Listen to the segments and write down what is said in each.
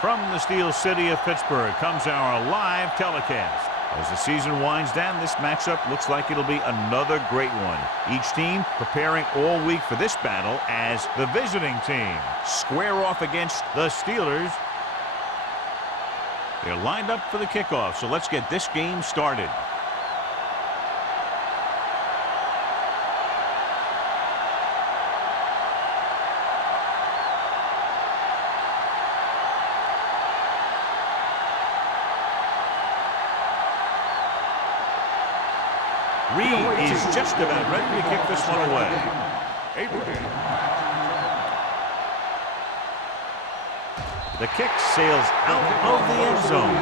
From the Steel City of Pittsburgh comes our live telecast. As the season winds down, this matchup looks like it'll be another great one. Each team preparing all week for this battle as the visiting team square off against the Steelers. They're lined up for the kickoff, so let's get this game started. Reed is just about ready to kick this one away. The kick sails out of the end zone.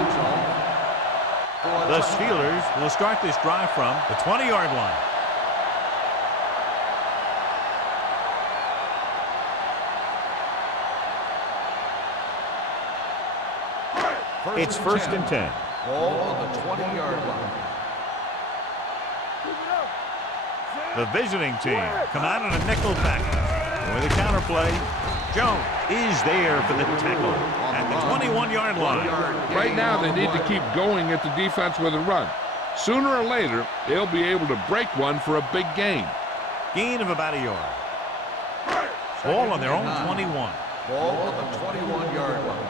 The Steelers will start this drive from the 20-yard line. It's first and 10. Ball on the 20-yard line. The visiting team come out on a nickel package. With a counter play, Jones is there for the tackle at the 21-yard line. Right now, they need to keep going at the defense with a run. Sooner or later, they'll be able to break one for a big gain. Gain of about a yard. Ball on their own 21. Ball on the 21-yard line.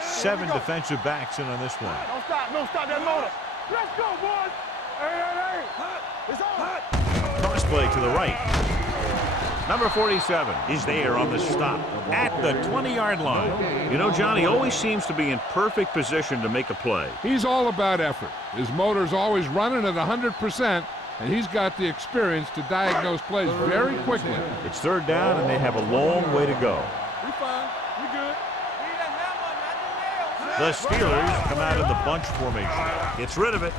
7 defensive backs in on this one. Don't stop that motor. Let's go, boys. Hey. It's on. Cross play to the right. Number 47 is there on the stop at the 20-yard line. You know, John, he always seems to be in perfect position to make a play. He's all about effort. His motor's always running at 100%, and he's got the experience to diagnose plays very quickly. It's third down, and they have a long way to go. We fine. We good. The Steelers come out in the bunch formation. Gets rid of it.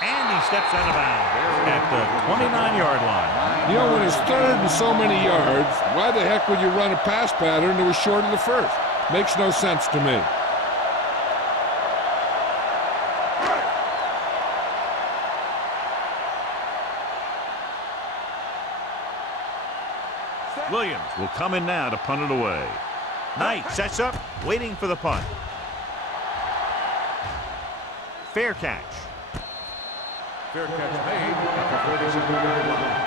And he steps out of bounds at the 29-yard line. You know, when it's third and so many yards, why the heck would you run a pass pattern that was short of the first? Makes no sense to me. Williams will come in now to punt it away. Knight sets up, waiting for the punt. Fair catch. Fair catch made at the 47-yard line.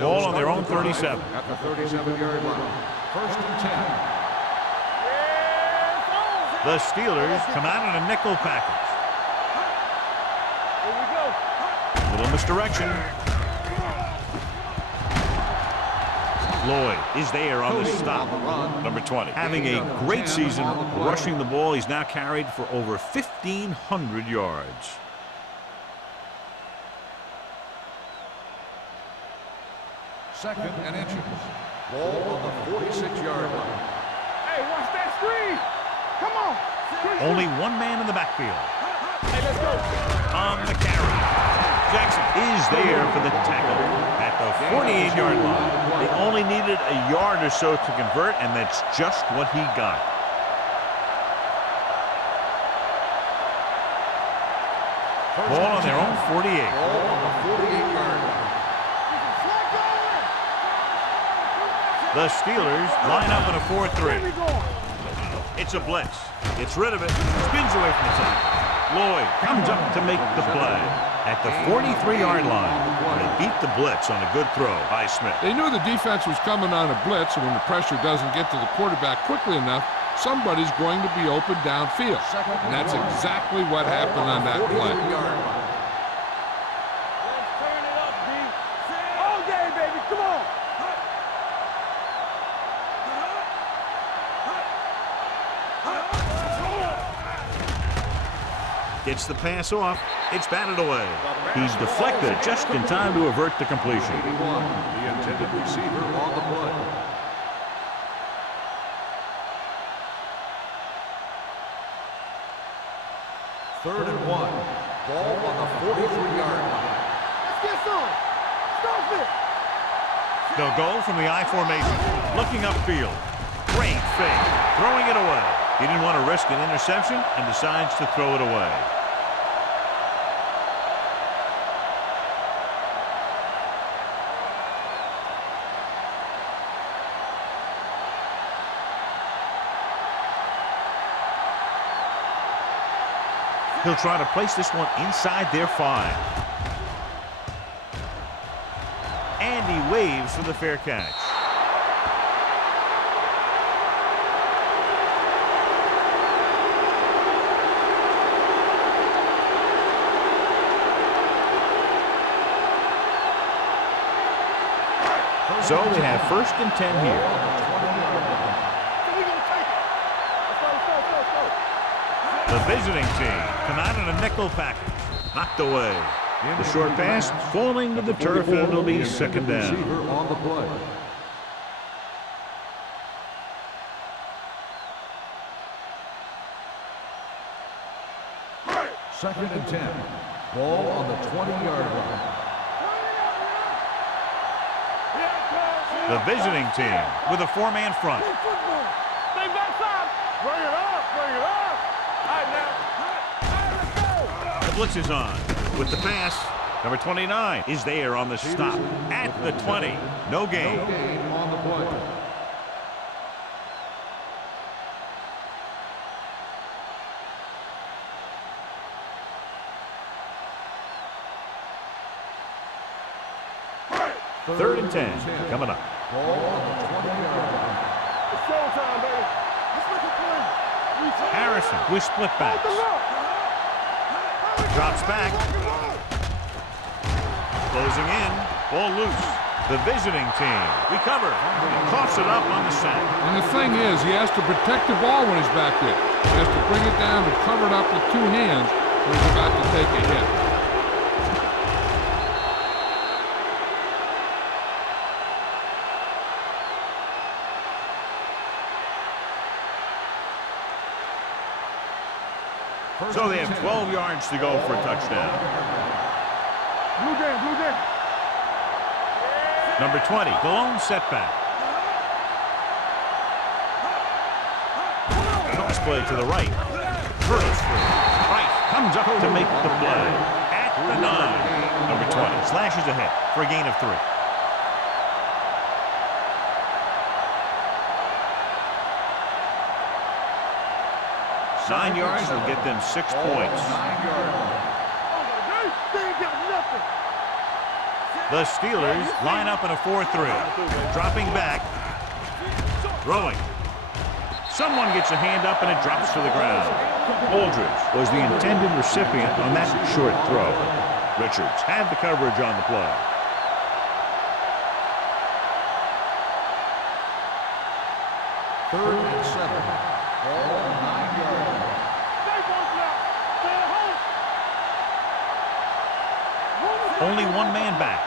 Ball on their own 37. At the 37-yard line. First and 10. The Steelers come out in a nickel package. Little misdirection. Lloyd is there on the stop. Number 20. Having a great season rushing the ball. He's now carried for over 1,500 yards. Second and inches. Ball on the 46-yard line. Hey, watch that screen. Come on. Only one man in the backfield. Hey, let's go. On the carry. Jackson is there for the tackle at the 48-yard line. They only needed a yard or so to convert, and that's just what he got. Ball on their own 48. Ball on the 48-yard line. The Steelers line up in a 4-3. It's a blitz. Gets rid of it. Spins away from the tackle. Lloyd comes up to make the play at the 43-yard line. They beat the blitz on a good throw by Smith. They knew the defense was coming on a blitz, and when the pressure doesn't get to the quarterback quickly enough, somebody's going to be open downfield. And that's exactly what happened on that play. Let's turn it up, D. All day, baby. Come on. Gets the pass off. It's batted away. He's deflected just in time to avert the completion. 81, the intended receiver on the play. Third and 1. Ball on the 43-yard line. Let's get some. Stop it. They'll go from the I formation. Looking upfield. Great fake. Throwing it away. He didn't want to risk an interception and decides to throw it away. He'll try to place this one inside their 5. And he waves for the fair catch. So they have 1st and 10 here. The visiting team come out in a nickel package. Knocked away. The short pass falling to the turf, and it'll be 2nd down. On the play. Second and 10. Ball on the 20-yard line. The visiting team with a 4-man front. Stay backside. Bring it up. Bring it up. All right, now. The blitz is on with the pass. Number 29 is there on the stop at the 20. No gain. No gain on the play. Third and 10 coming up. Ball on the 20-yard line. It's showtime, baby. Let's make it play. Harrison with split backs. Drops back. Closing in. Ball loose. The visiting team recover. Coughs it up on the sack. And the thing is, he has to protect the ball when he's back there. He has to bring it down and cover it up with 2 hands when he's about to take a hit. So they have 12 yards to go for a touchdown. Blue game, blue game. Number 20, the lone setback. Toss play to the right. Hurdles through. Price comes up to make the play. At the 9. Number 20 slashes ahead for a gain of 3. Nine yards will get them 6 points. 9-yard line. They ain't got nothing. The Steelers line up in a 4-3. Dropping back. Throwing. Someone gets a hand up and it drops to the ground. Aldridge was the intended recipient on that short throw. Richards had the coverage on the play. Third and 7. Ball on the 9-yard line. Only 1 man back.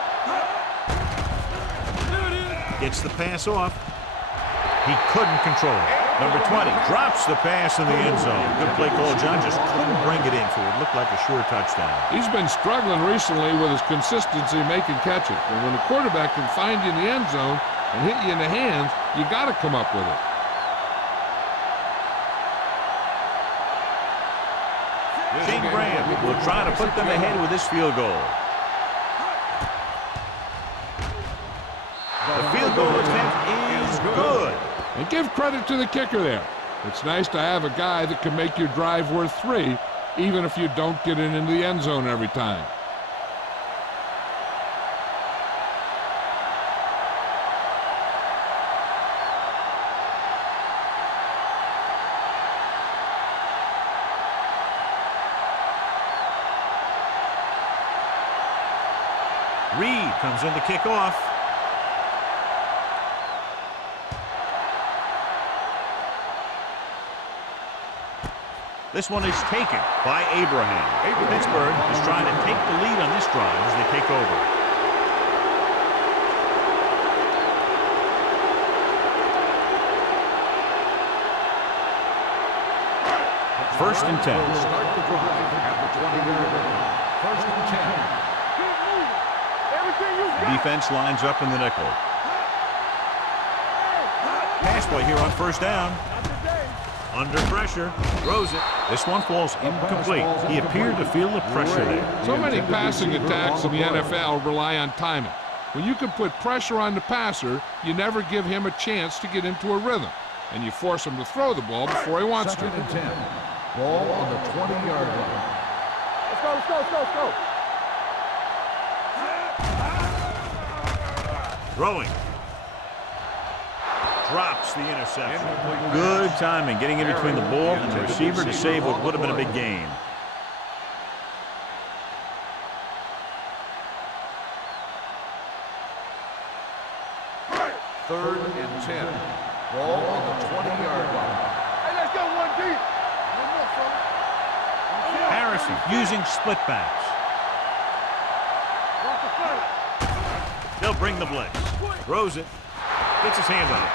Gets the pass off. He couldn't control it. Number 20 drops the pass in the end zone. Good play call. John just couldn't bring it in for it. Looked like a sure touchdown. He's been struggling recently with his consistency making catches. And when the quarterback can find you in the end zone and hit you in the hands, you got to come up with it. Shane Graham will try to put them ahead with this field goal. The field goal attempt is good. And give credit to the kicker there. It's nice to have a guy that can make your drive worth 3, even if you don't get it into the end zone every time. Reed comes in to kick off. This one is taken by Abraham. Pittsburgh is trying to take the lead on this drive as they take over. First and 10. Start the drive at the 20-yard line. First and 10. Defense lines up in the nickel. Pass play here on first down. Under pressure, throws it. This one falls incomplete. He appeared to feel the pressure there. So many passing attacks in the NFL rely on timing. When you can put pressure on the passer, you never give him a chance to get into a rhythm, and you force him to throw the ball before he wants to. 2nd and 10. Ball on the 20-yard line. Let's go, let's go, let's go, let's go. Throwing. Drops the interception. Good timing, getting in between the ball and the receiver to save what would have been a big gain. Third and 10. Ball on the 20-yard line. Hey, let's go one deep. One more, fella. Harrison using split backs. Rock the front. They'll bring the blitz. Throws it. Gets his hand on it.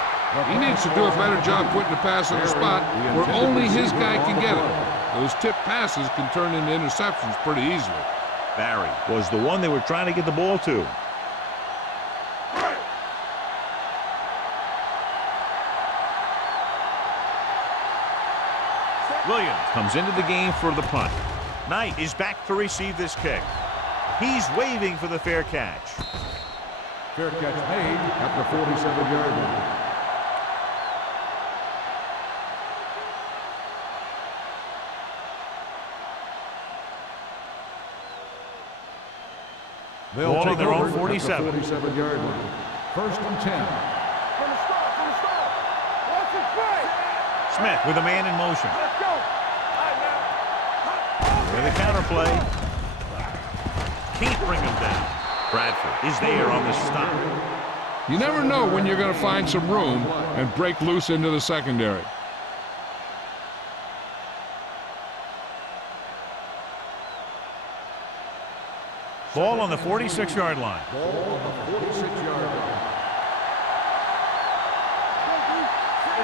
He needs to do a better job putting the pass in the spot where only his guy can get it. Those tip passes can turn into interceptions pretty easily. Barry was the one they were trying to get the ball to. Williams comes into the game for the punt. Knight is back to receive this kick. He's waving for the fair catch. Fair catch made at the 47-yard line. They'll Ball take on their own over 47. at the 47-yard line. 1st and 10. From the start, from the start. Watch it play. Smith with a man in motion. Let's go. All right, now. With a counter play. Can't bring him down. Bradford is there on the stop. You never know when you're going to find some room and break loose into the secondary. Ball on the 46-yard line. Ball on the 46-yard line.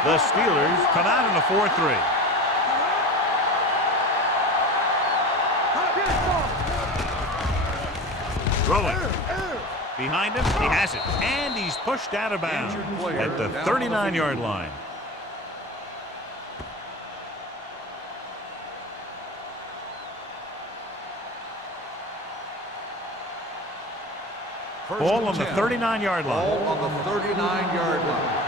The Steelers come out in a 4-3. Throwing. Behind him, he has it. And he's pushed out of bounds at the 39-yard line. Ball on the 39-yard line. Ball on the 39-yard line.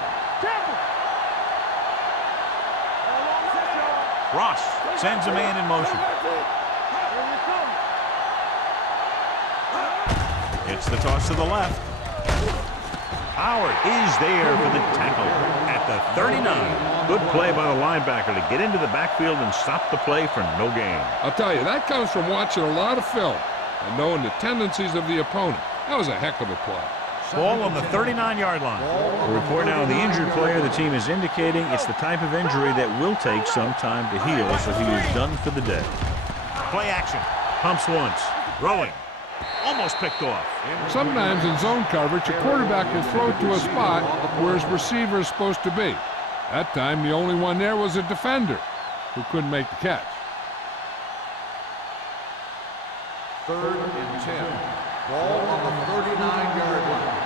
Ross sends a man in motion. It's the toss to the left. Howard is there for the tackle at the 39. Good play by the linebacker to get into the backfield and stop the play for no gain. I'll tell you, that comes from watching a lot of film and knowing the tendencies of the opponent. That was a heck of a play. Ball on the 39-yard line. A report now on the injured player. The team is indicating it's the type of injury that will take some time to heal, so he is done for the day. Play action. Pumps once. Throwing. Almost picked off. Sometimes in zone coverage, a quarterback will throw to a spot where his receiver is supposed to be. That time, the only one there was a defender who couldn't make the catch. 3rd and 10. Ball on the 39-yard line.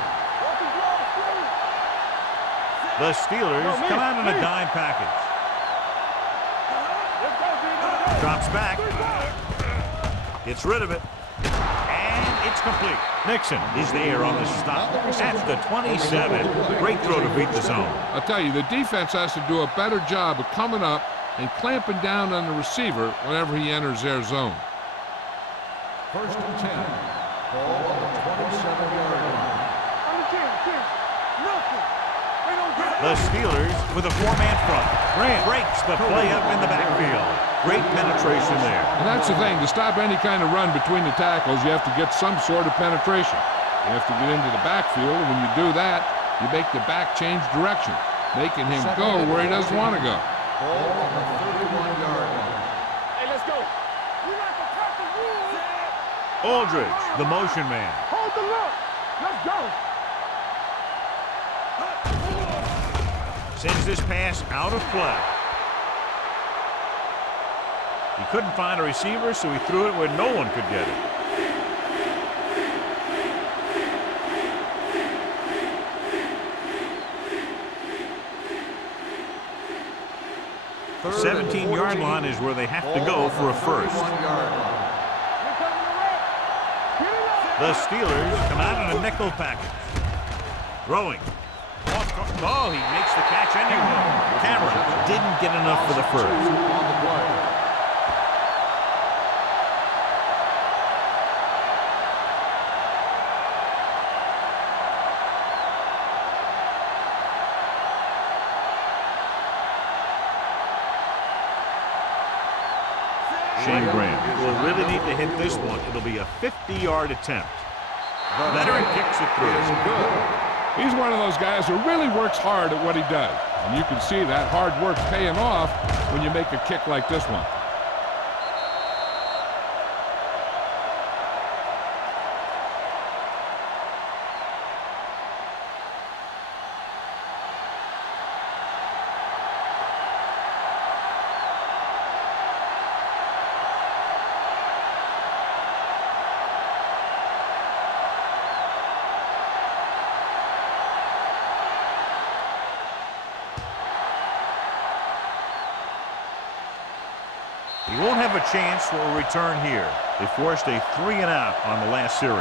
The Steelers come out in a dime package. Drops back. Gets rid of it. And it's complete. Nixon is there on the stop at the 27. Great throw to beat the zone. I'll tell you, the defense has to do a better job of coming up and clamping down on the receiver whenever he enters their zone. 1st and 10. Ball on the 27-yard line. The Steelers with a four-man front. Grant breaks the play up in the backfield. Great penetration there. And that's the thing. To stop any kind of run between the tackles, you have to get some sort of penetration. You have to get into the backfield, and when you do that, you make the back change direction, making him go where he doesn't want to go. Ball on the 31-yard line. Hey, let's go. We like to cut the rules. Aldridge, the motion man. Hold the look. Let's go. Sends this pass out of play. He couldn't find a receiver, so he threw it where no one could get it. 17-yard line is where they have to go for a first. The Steelers come out in a nickel package. Throwing. Oh, he makes the catch anyway. Cameron didn't get enough for the first. Shane Graham will really need to hit this one. It'll be a 50-yard attempt. Veteran kicks it through. He's one of those guys who really works hard at what he does. And you can see that hard work paying off when you make a kick like this one. He won't have a chance for a return here. They forced a 3-and-out on the last series.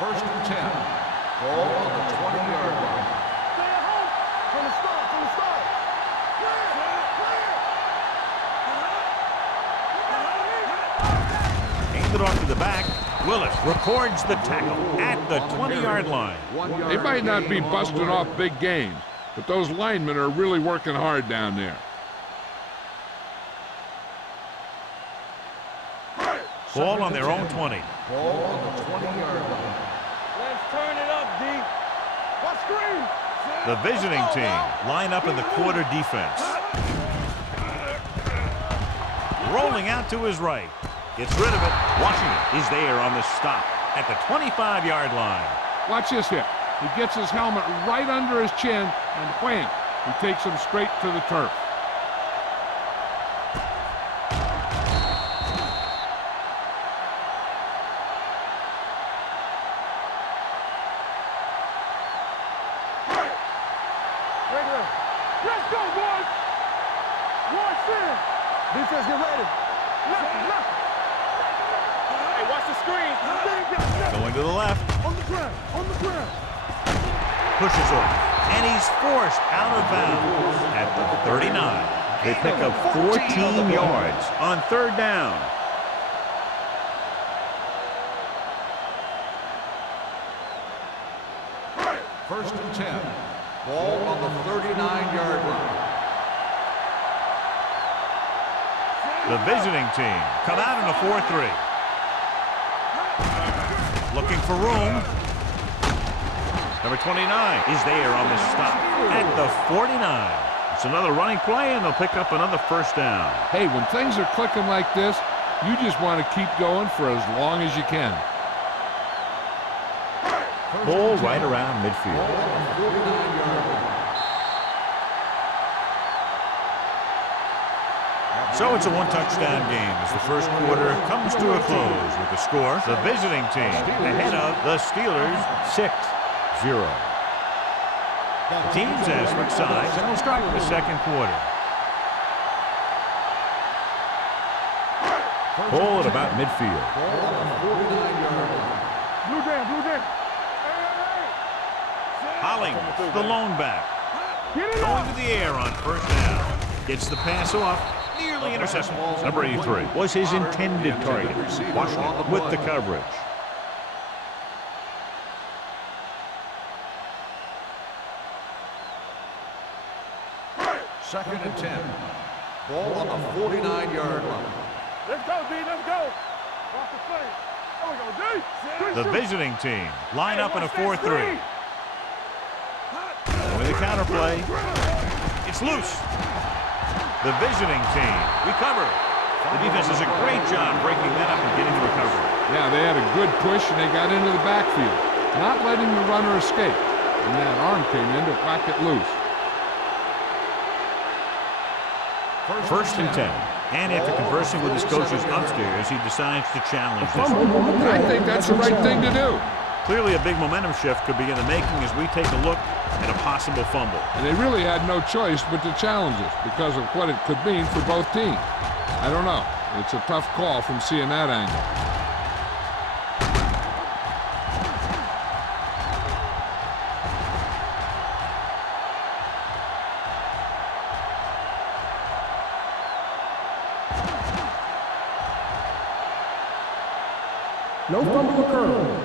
First and 10. Ball on the 20-yard line. Stay at home. From the start. Handed off to the back. Willis records the tackle at the 20-yard line. They might not be busting off big gains, but those linemen are really working hard down there. Ball on their own 20. Ball on the 20-yard line. Let's turn it up, D. What screen? The visiting team line up in the quarter defense. Rolling out to his right. Gets rid of it. Washington is there on the stop at the 25-yard line. Watch this hit. He gets his helmet right under his chin, and wham, he takes him straight to the turf. Let's go, boys. Watch in. Defense, get ready. Left. Hey, watch the screen. Going to the left. On the ground. Pushes off. And he's forced out of bounds at the 39. They pick up 14 yards on third down. First and 10. Ball on the 39-yard line. The visiting team come out in a 4-3. Looking for room. Number 29 is there on the stop at the 49. It's another running play, and they'll pick up another first down. Hey, when things are clicking like this, you just want to keep going for as long as you can. Ball right around midfield. So it's a one-touchdown game as the first quarter comes to a close with the score. The visiting team ahead of the Steelers 6-0. The teams as switch sides, and we'll start with the second quarter. Ball at about midfield. Blue jam. Hollings, the lone back. Going to the air on first down. Gets the pass off. Nearly intercepted. Number 83 was his intended target. Washington with the coverage. Second and 10. Ball on the 49-yard line. Let's go, D. Let's go. Off the play. There we go, D. The visiting team line up in a 4-3. With a counterplay. It's loose. The visiting team recover. The defense does a great job breaking that up and getting the recovery. Yeah, they had a good push, and they got into the backfield, not letting the runner escape. And that arm came in to whack it loose. First and 10. And after conversing with his coaches upstairs, he decides to challenge this And one. I think that's the right thing to do. Clearly a big momentum shift could be in the making as we take a look at a possible fumble. And they really had no choice but to challenge it because of what it could mean for both teams. I don't know. It's a tough call from seeing that angle. No fumble occurred.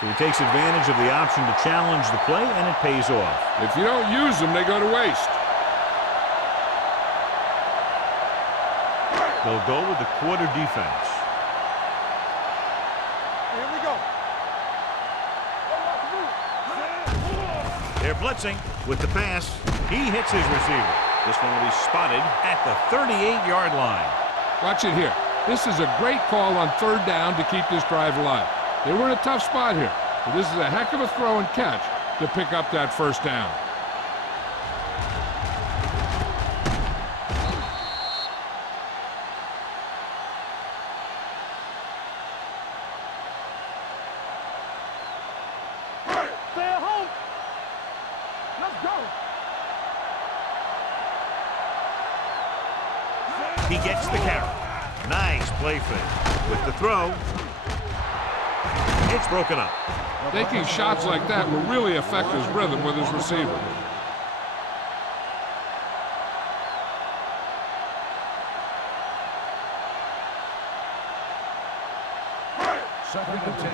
So he takes advantage of the option to challenge the play, and it pays off. If you don't use them, they go to waste. They'll go with the quarter defense. Here we go. They're blitzing with the pass. He hits his receiver. This one will be spotted at the 38-yard line. Watch it here. This is a great call on third down to keep this drive alive. They were in a tough spot here, but this is a heck of a throw and catch to pick up that first down. Stay at home. Let's go. He gets the carry. Nice play fake. With the throw, it's broken up. Taking shots like that will really affect his rhythm with his receiver. Second and 10.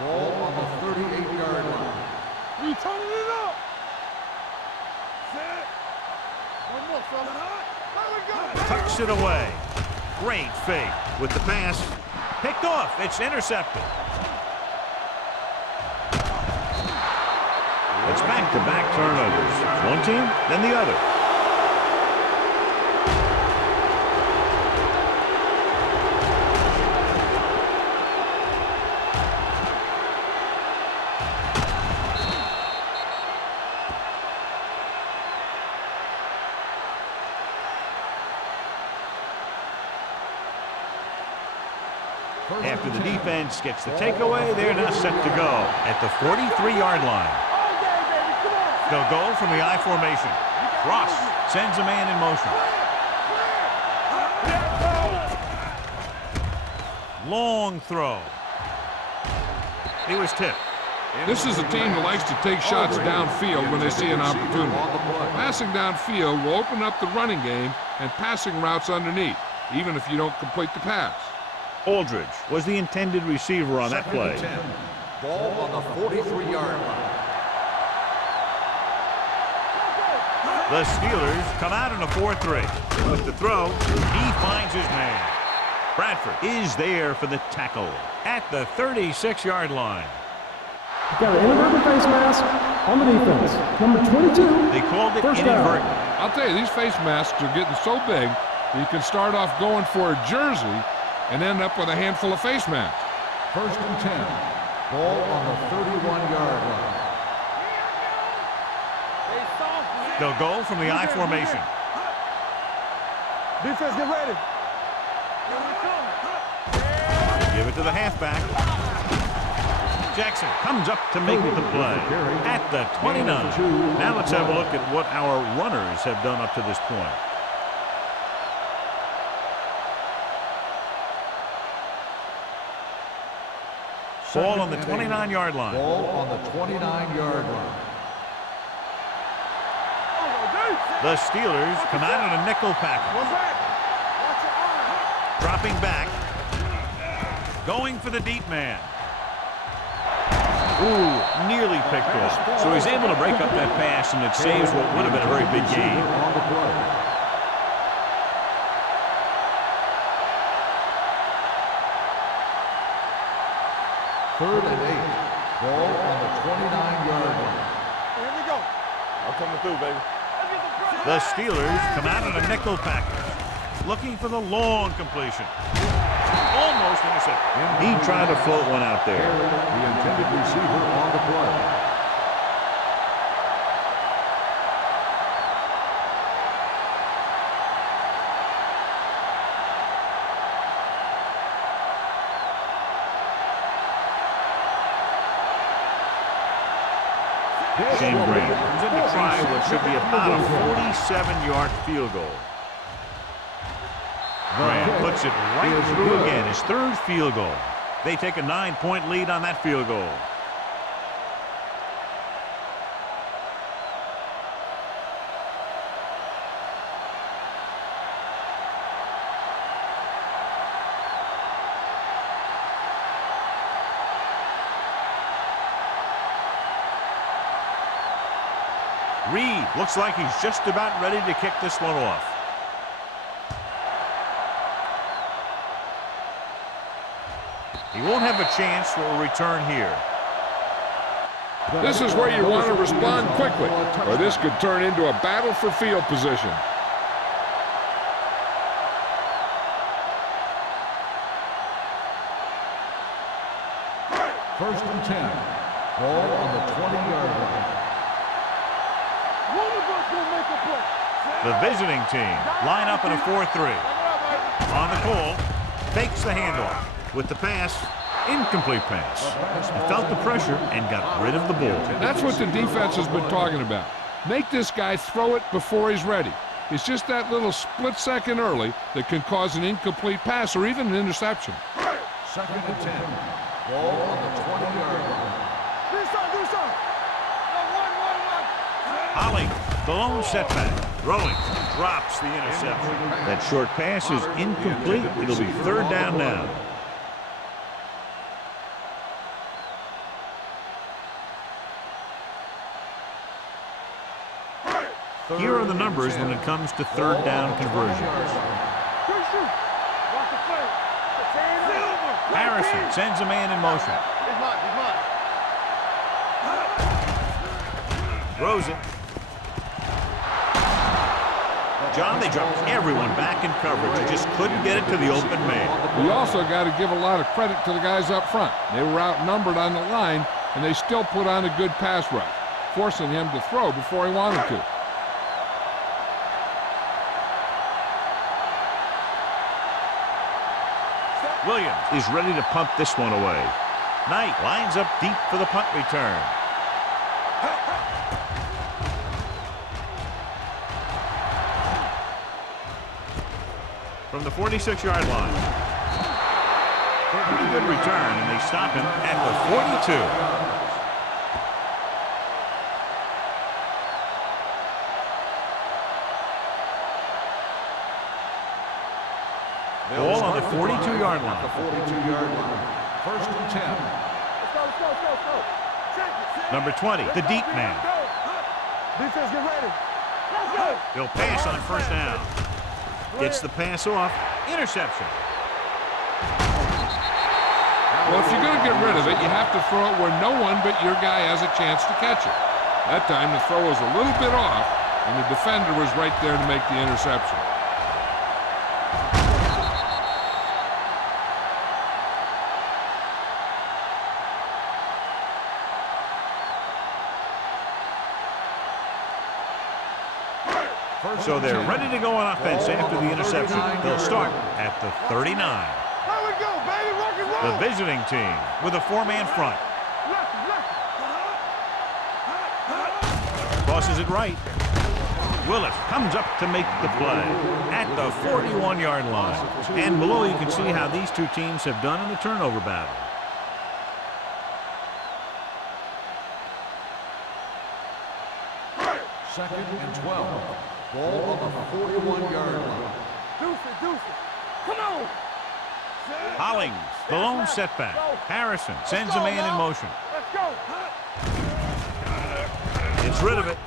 Ball on the 38-yard line. We turning it up. Set. One more, fella. There we go. Tucks it away. Great fake. With the pass, picked off. It's intercepted. It's back-to-back turnovers. One team, then the other. After the defense gets the takeaway, they're now set to go at the 43-yard line. They'll go from the I formation. Ross sends a man in motion. Long throw. He was tipped. This is a team that likes to take shots downfield when they see an opportunity. Passing downfield will open up the running game and passing routes underneath, even if you don't complete the pass. Aldridge was the intended receiver on that play. Ball on the 43-yard line. The Steelers come out in a 4-3. With the throw, he finds his man. Bradford is there for the tackle at the 36-yard line. You've got an inadvertent face mask on the defense. Number 22. They called it First down. inadvertent. I'll tell you, these face masks are getting so big that you can start off going for a jersey and end up with a handful of face masks. First and 10. Ball on the 31-yard line. They'll go from the I formation. Defense, get ready. Give it to the halfback. Jackson comes up to make the play at the 29. Now let's have a look at what our runners have done up to this point. Ball on the 29-yard line. Ball on the 29-yard line. The Steelers come out in a nickel package. Dropping back. Going for the deep man. Ooh, nearly picked off. So he's able to break up that pass, and it saves what would have been a very big gain. On the play. Third and 8. Ball on the 29-yard line. Here we go. I'm coming through, baby. The Steelers come out in a nickel package, looking for the long completion. Almost intercepted. He tried to float one out there. The intended receiver on the play. Shane Green comes in to try what should be about a 47-yard field goal. Grant puts it right through again, his third field goal. They take a 9-point lead on that field goal. Reed looks like he's just about ready to kick this one off. He won't have a chance for a return here. This is where you want to respond quickly, or this could turn into a battle for field position. First and 10. Ball on the 20-yard line. The visiting team line up in a 4-3. On the call, fakes the handoff. With the pass, incomplete pass. He felt the pressure and got rid of the ball. That's what the defense has been talking about. Make this guy throw it before he's ready. It's just that little split second early that can cause an incomplete pass or even an interception. Second and 10. Ball on the 20-yard line. Holly, the lone setback. Throwing, drops the interception. That short pass is incomplete. It'll be third down now. Here are the numbers when it comes to third down conversions. Harrison sends a man in motion. Throws it. John, they dropped everyone back in coverage. He just couldn't get it to the open man. We also got to give a lot of credit to the guys up front. They were outnumbered on the line, and they still put on a good pass rush, forcing him to throw before he wanted to. Williams is ready to punt this one away. Knight lines up deep for the punt return. From the 46-yard line. Pretty good return, and they stop him at the 42. Ball on the 42-yard line. The 42-yard line. First and 10. Number 20, the deep man. Defense, get ready. He'll pass on first down. Gets the pass off. Interception. Well, if you're going to get rid of it, you have to throw it where no one but your guy has a chance to catch it. That time the throw was a little bit off, and the defender was right there to make the interception. So they're ready to go on offense after the interception. They'll start at the 39. There we go, baby. Rock and roll. The visiting team with a four-man front. Crosses it right. Willis comes up to make the play at the 41-yard line. And below you can see how these two teams have done in the turnover battle. Second and 12. Ball on the 41-yard line. Deuce it. Come on. Hollings, the lone setback. Harrison sends a man in motion. Let's go. Gets rid of it.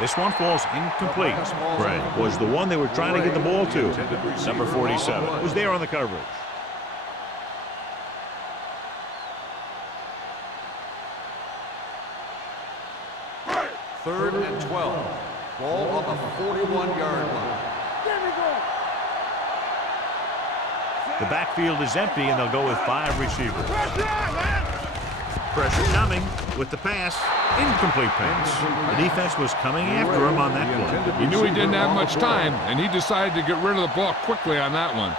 This one falls incomplete. Brad was the one they were trying to get the ball to. Number 47 was there on the coverage. Third and 12. Ball on the 41-yard line. There we go. The backfield is empty, and they'll go with 5 receivers. Pressure on, man. Pressure coming with the pass. Incomplete pass. The defense was coming after him on that play. He knew he didn't have much time, and he decided to get rid of the ball quickly on that one.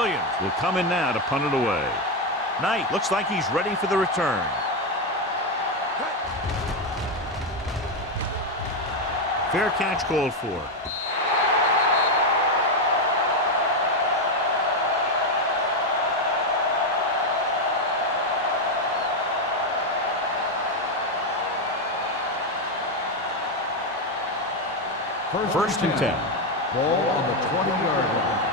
Williams will come in now to punt it away. Knight looks like he's ready for the return. Fair catch called for. First and 10. Ball on the 20-yard line.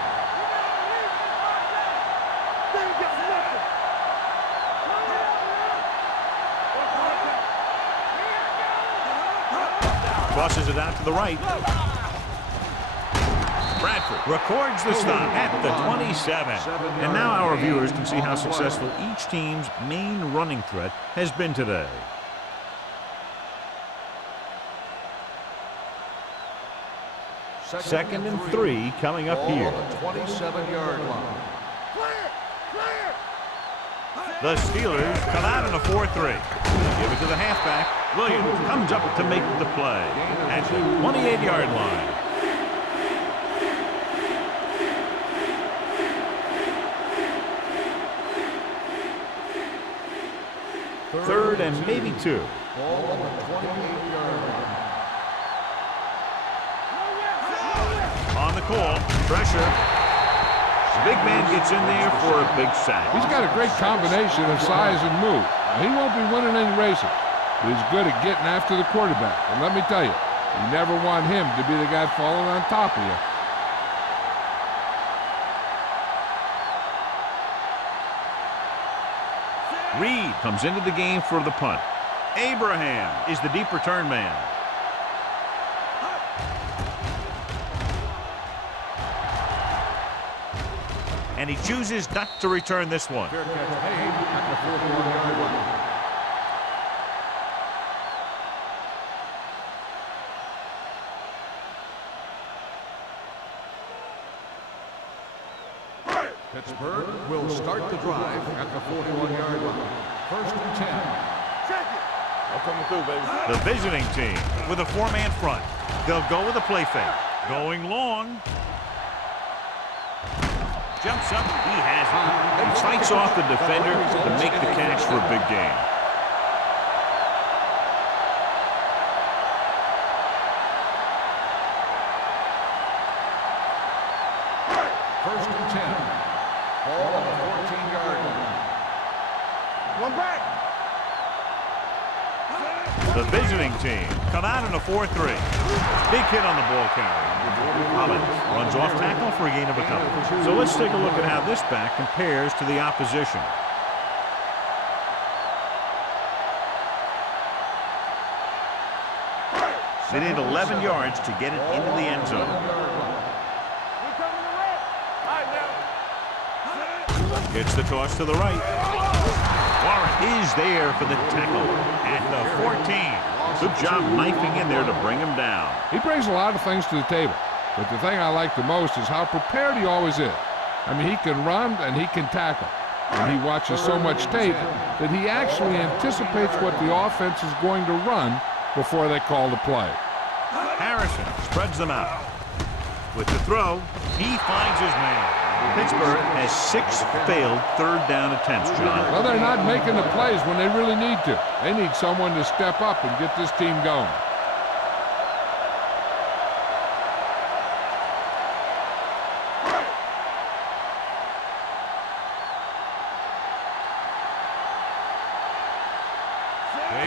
Crosses it out to the right. Bradford records the stop at the 27. And now our viewers can see how successful each team's main running threat has been today. Second and 3 coming up here. Ball on the 27-yard line. The Steelers come out in a 4-3. Give it to the halfback. Williams comes up to make the play at the 28-yard line. Third and maybe 2. Ball on the 28-yard line. On the call, pressure. The big man gets in there for a big sack. He's got a great combination of size and move. Now, he won't be winning any races, but he's good at getting after the quarterback. And let me tell you, you never want him to be the guy falling on top of you. Reed comes into the game for the punt. Abraham is the deep return man. And he chooses not to return this one. Fair catch made at the 41-yard line. Pittsburgh will start the drive at the 41-yard line. First and 10. I'm coming through, baby. The visiting team with a 4-man front. They'll go with a play fake. Going long. Jumps up. He has it. He fights off the defender to make the catch for a big gain. First and 10. Ball on the 14-yard line. One back. The visiting team come out in a 4-3. Big hit on the ball carrier. Collins runs off tackle for a gain of a couple. So let's take a look at how this back compares to the opposition. They need 11 yards to get it into the end zone. Gets the toss to the right. Warren is there for the tackle at the 14. Good job knifing in there to bring him down. He brings a lot of things to the table, but the thing I like the most is how prepared he always is. I mean, he can run and he can tackle. And he watches so much tape that he actually anticipates what the offense is going to run before they call the play. Harrison spreads them out. With the throw, he finds his man. Pittsburgh has 6 failed third-down attempts, John. Well, they're not making the plays when they really need to. They need someone to step up and get this team going.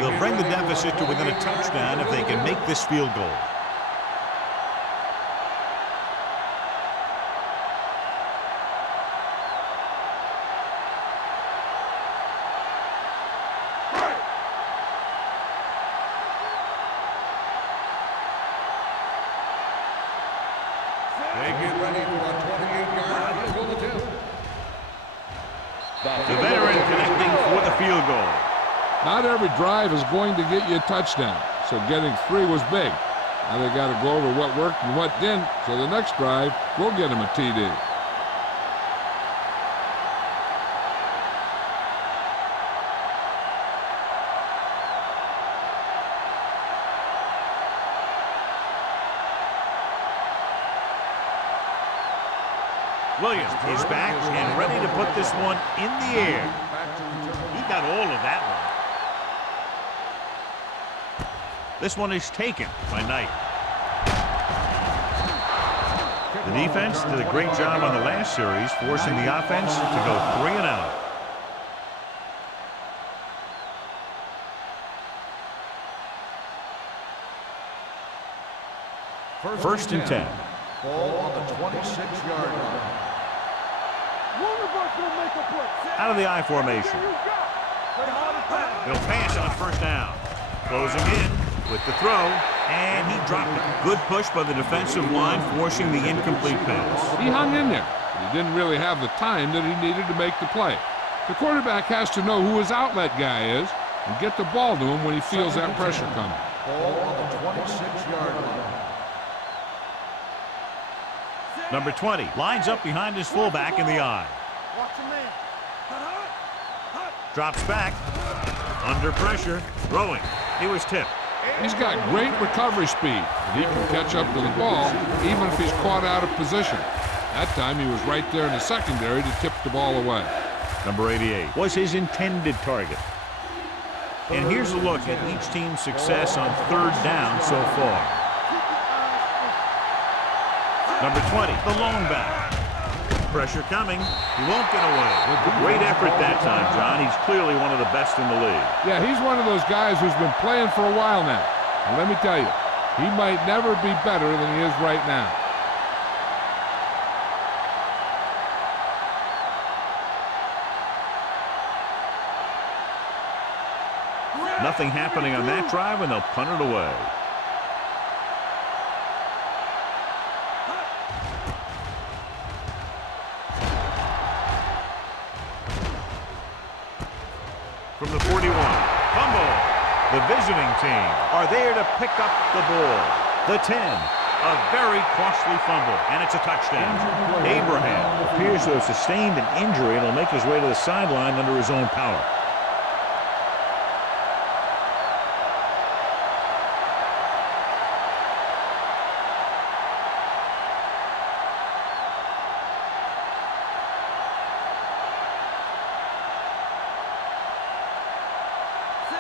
They'll bring the deficit to within a touchdown if they can make this field goal. They get ready for a 28-yard field attempt. The veteran connecting for the field goal. Not every drive is going to get you a touchdown, so getting 3 was big. Now they got to go over what worked and what didn't, so the next drive will get them a TD. Williams is back and ready to put this one in the air. He got all of that one. This one is taken by Knight. The defense did a great job on the last series, forcing the offense to go 3 and out. First and 10. Ball on the 26-yard line. One of us will make a play. Out of the I formation. He'll pass on first down. Closing in with the throw, and he dropped it. Good push by the defensive line, forcing the incomplete pass. He hung in there, but he didn't really have the time that he needed to make the play. The quarterback has to know who his outlet guy is and get the ball to him when he feels that pressure coming. Ball on the 26-yard line. Number 20 lines up behind his fullback in the I. Watch your man. Drops back. Under pressure. Throwing. He was tipped. He's got great recovery speed, and he can catch up to the ball even if he's caught out of position. That time he was right there in the secondary to tip the ball away. Number 88 was his intended target. And here's a look at each team's success on third down so far. Number 20, the lone back. Pressure coming. He won't get away. Great effort that time, John. He's clearly one of the best in the league. Yeah, he's one of those guys who's been playing for a while now. And let me tell you, he might never be better than he is right now. Nothing happening on that drive, and they'll punt it away. From the 41, fumble. The visiting team are there to pick up the ball. The 10, a very costly fumble, and it's a touchdown. Abraham appears to have sustained an injury and will make his way to the sideline under his own power.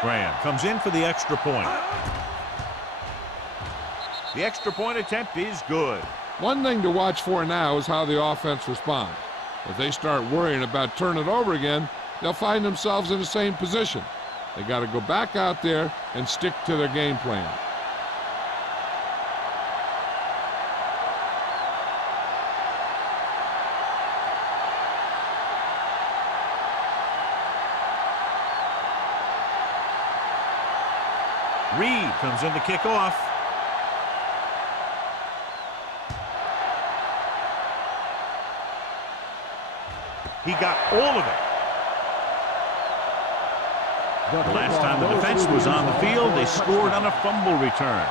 Graham comes in for the extra point. The extra point attempt is good. One thing to watch for now is how the offense responds. If they start worrying about turning it over again, they'll find themselves in the same position. They got to go back out there and stick to their game plan. Reed comes in to kick off. He got all of it. The last time the defense was on the field, they scored on a fumble return.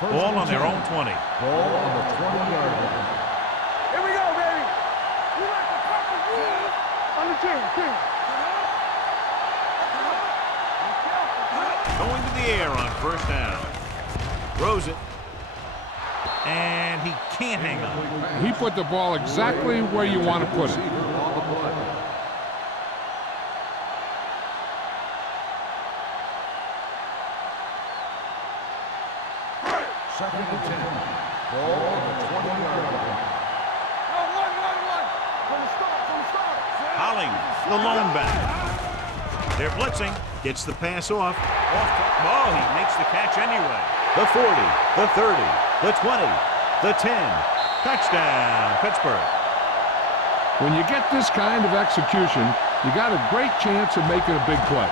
Ball on their own 20. Ball on the 20-yard line. Here we go, baby. You like the couple years on the team. Going to the air on first down. Throws it. And he can't hang on. He put the ball exactly where you want to put it. Second and 10. Ball on the 20-yard line. One. From the start. Hollings, the lone back. They're blitzing. Gets the pass off. Oh, he makes the catch anyway. The 40, the 30, the 20, the 10. Touchdown, Pittsburgh. When you get this kind of execution, you got a great chance of making a big play.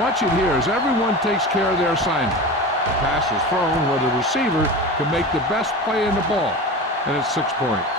Watch it here as everyone takes care of their assignment. The pass is thrown where the receiver can make the best play in the ball, and it's 6 points.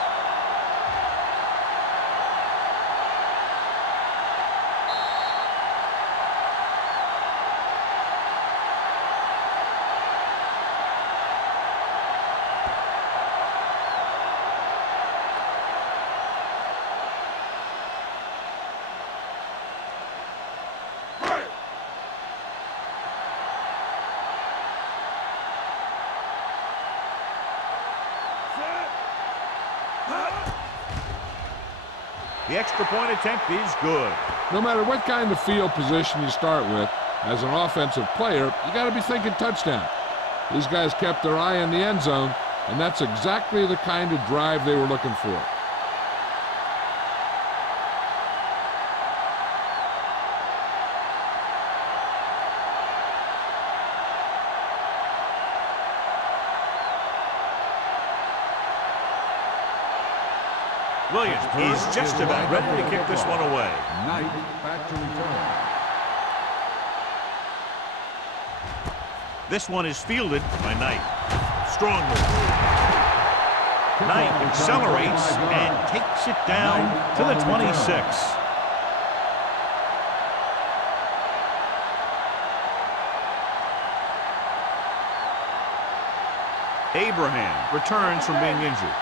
The extra point attempt is good. No matter what kind of field position you start with, as an offensive player, you got to be thinking touchdown. These guys kept their eye on the end zone, and that's exactly the kind of drive they were looking for. Williams is just about ready to kick this one away. Knight back to return. This one is fielded by Knight. Strong move. Knight accelerates and takes it down to the 26. Abraham returns from being injured.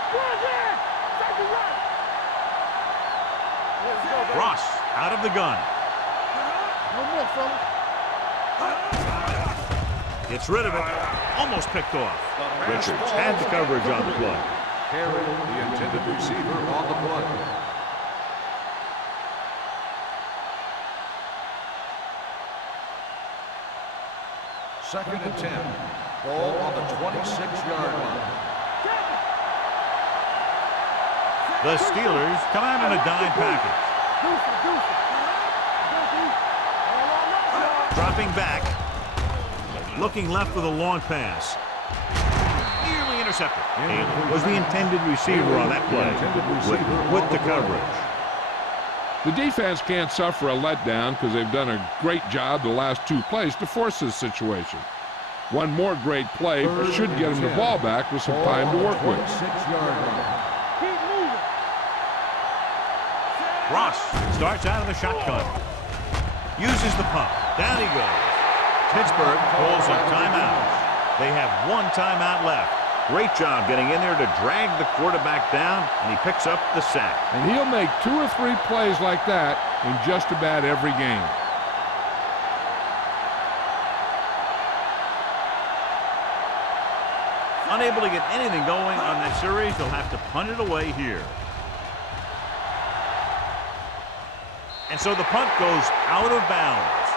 Ross out of the gun. Gets rid of it. Almost picked off. Richards had the coverage on the play. Carried the intended receiver on the play. Second and 10. Ball on the 26-yard line. The Steelers come out in a dime package. Dropping back. Looking left with a long pass. Nearly intercepted. Taylor was the intended receiver on that play with the coverage. The defense can't suffer a letdown because they've done a great job the last two plays to force this situation. One more great play should get them the ball back with some time to work with. Ross starts out of the shotgun. Uses the pump. Down he goes. Pittsburgh calls a timeout. They have one timeout left. Great job getting in there to drag the quarterback down, and he picks up the sack. And he'll make 2 or 3 plays like that in just about every game. Unable to get anything going on that series, they'll have to punt it away here. And so the punt goes out of bounds.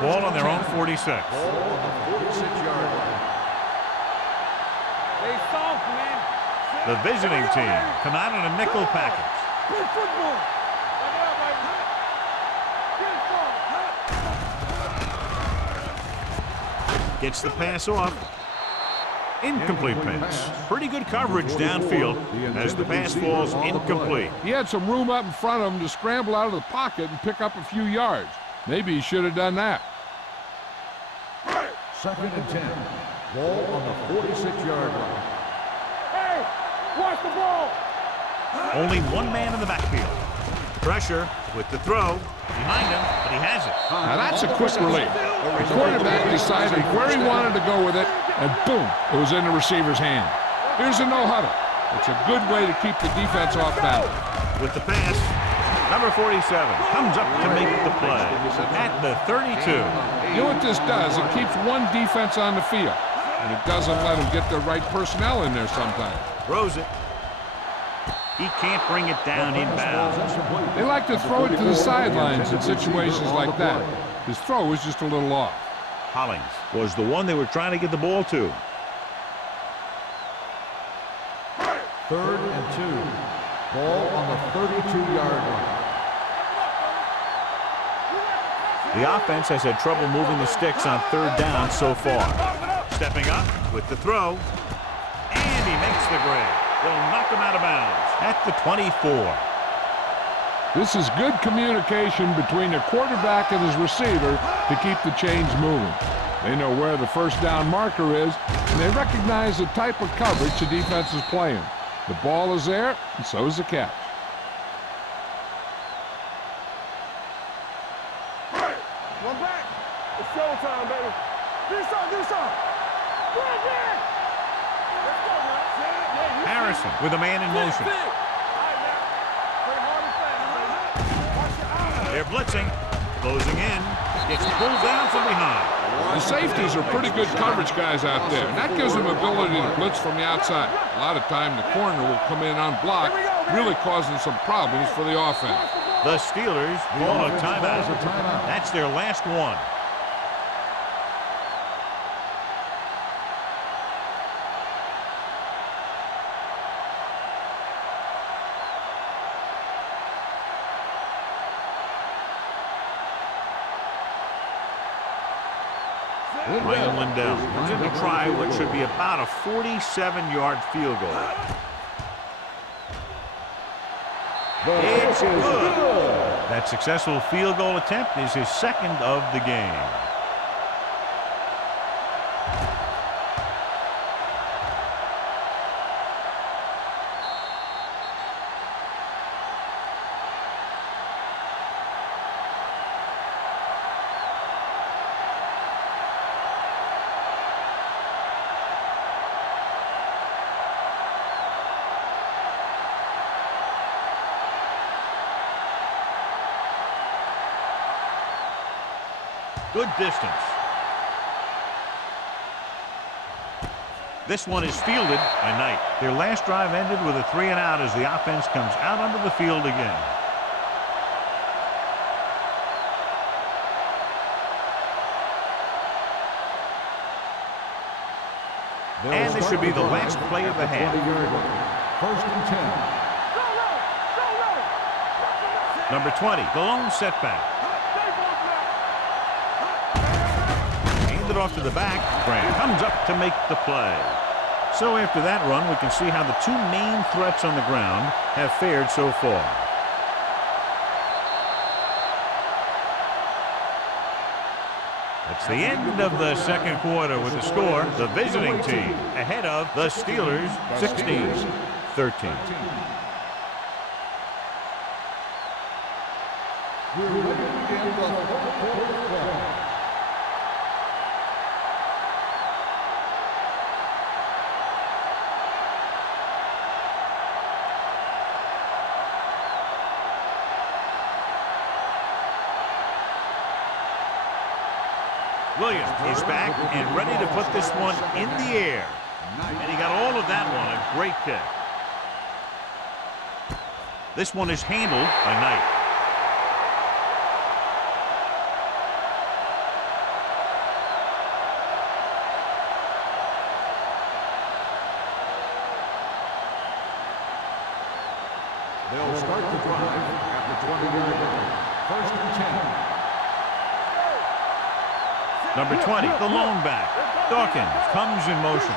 Ball on their own 46. Ball on the 46-yard line. They soft, man. The visiting team come out in a nickel package. Good football. Gets the pass off. Incomplete pass. Pretty good coverage downfield as the pass falls incomplete. He had some room up in front of him to scramble out of the pocket and pick up a few yards. Maybe he should have done that. Second and 10. Ball on the 46-yard line. Hey, watch the ball. Only one man in the backfield. Pressure with the throw. Behind him, but he has it. Now that's a quick relief. The quarterback decided where he wanted to go with it, and boom, it was in the receiver's hand. Here's a no-huddle. It's a good way to keep the defense off balance. With the pass, number 47 comes up to make the play at the 32. You know what this does? It keeps one defense on the field, and it doesn't let them get the right personnel in there sometimes. Throws it. He can't bring it down inbounds. They like to throw it to the sidelines in situations like that. His throw was just a little off. Hollings was the one they were trying to get the ball to. Third and 2. Ball on the 32-yard line. The offense has had trouble moving the sticks on third down so far. Stepping up with the throw. And he makes the grab. They'll knock him out of bounds at the 24. This is good communication between the quarterback and his receiver to keep the chains moving. They know where the first down marker is, and they recognize the type of coverage the defense is playing. The ball is there, and so is the catch. One back. It's showtime, baby. Get some. Harrison with a man in motion. They're blitzing, closing in. Gets pulled down from behind. The safeties are pretty good coverage guys out there, and that gives them ability to blitz from the outside. A lot of time the corner will come in unblocked, really causing some problems for the offense. The Steelers call a timeout. That's their last one. Ryan Lindell is going to try what should be about a 47-yard field goal. It's good. That successful field goal attempt is his second of the game. Good distance. This one is fielded by Knight. Their last drive ended with a 3-and-out as the offense comes out onto the field again. And this should be the last play of the half. First and 10. Number 20, the lone setback. Handed off to the back. Grant comes up to make the play. So after that run, we can see how the two main threats on the ground have fared so far. It's the end of the second quarter with the score, the visiting team ahead of the Steelers 16-13. We're ready to begin the fourth quarter. Williams is back and ready to put this one in the air. And he got all of that one, a great kick. This one is handled by Knight. They'll start the drive at the 20-yard line. First and 10. Number 20, the lone back. Dawkins comes in motion.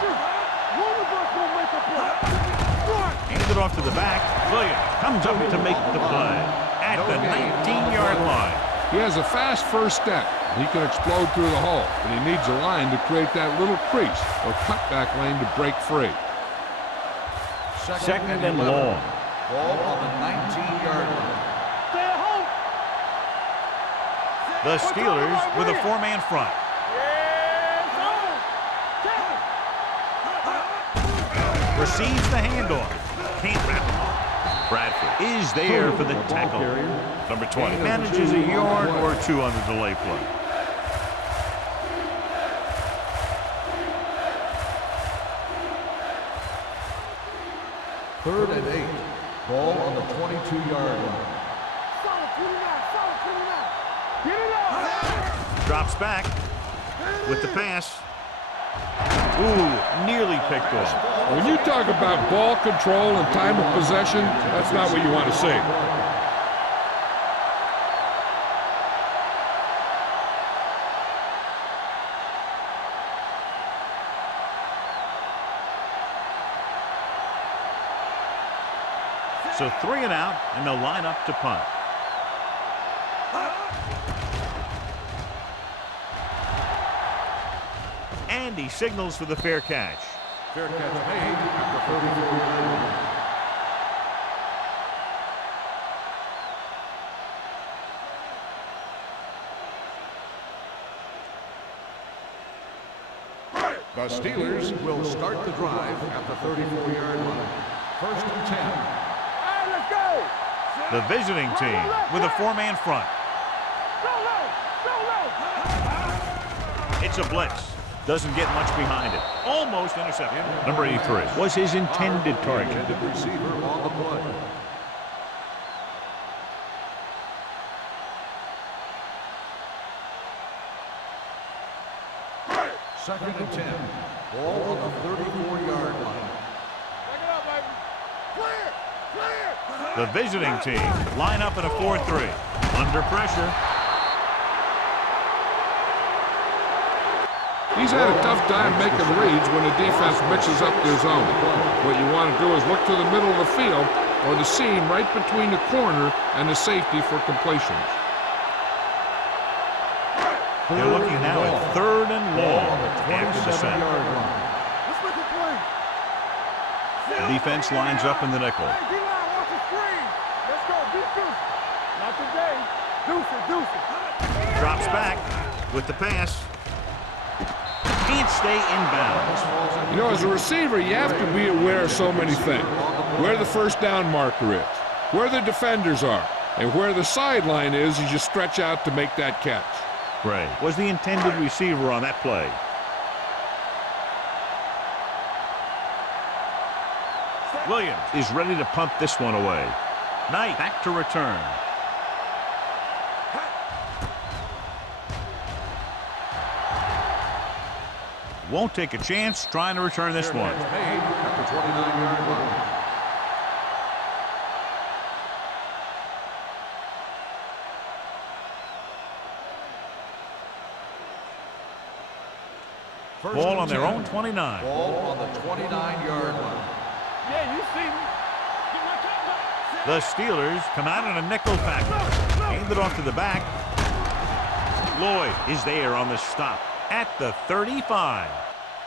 Handed off to the back. Williams comes up to make the play at the 19-yard line. He has a fast first step. He can explode through the hole, but he needs a line to create that little crease or cutback lane to break free. Second and long. Ball on the 19-yard line. The Steelers with a four-man front. Receives the handoff. Can't wrap him up. Bradford is there for the tackle. Number 20 manages a yard or two on the delay play. Third and 8. Ball on the 22-yard line. Drops back with the pass. Ooh, nearly picked off. When you talk about ball control and time of possession, that's not what you want to see. So 3 and out, and they'll line up to punt. And he signals for the fair catch. Fair catch made at the 34-yard line. The Steelers will start the drive at the 34-yard line. First and 10. Hey, let's go! The visiting team with a four-man front. Go low! Go low! It's a blitz. Doesn't get much behind it. Almost intercepted. Number 83 was his intended target. Intended receiver on the play. Second and 10. Ball on the 34-yard line. Back it up, baby. Clear! Clear! The visiting team line up in a 4-3. Under pressure. He's had a tough time making reads when the defense mixes up their zone. What you want to do is look to the middle of the field or the seam right between the corner and the safety for completions. They're looking now at 3rd and long after the sack. Let's make a play. The defense lines up in the nickel. Hey, D-line, watch the screen. Let's go. Be deuce. Not today. Deuce it, deuce it. Drops back with the pass. Can't stay in bounds. You know, as a receiver, you have to be aware of so many things. Where the first down marker is, where the defenders are, and where the sideline is as you stretch out to make that catch. Gray was the intended receiver on that play. Williams is ready to punt this one away. Knight back to return. Won't take a chance trying to return this one. Made at the 29-yard line. Ball on their own 29. Ball on the 29-yard line. Yeah, you see me. The Steelers come out in a nickel package. Hand it off to the back. Lloyd is there on the stop at the 35.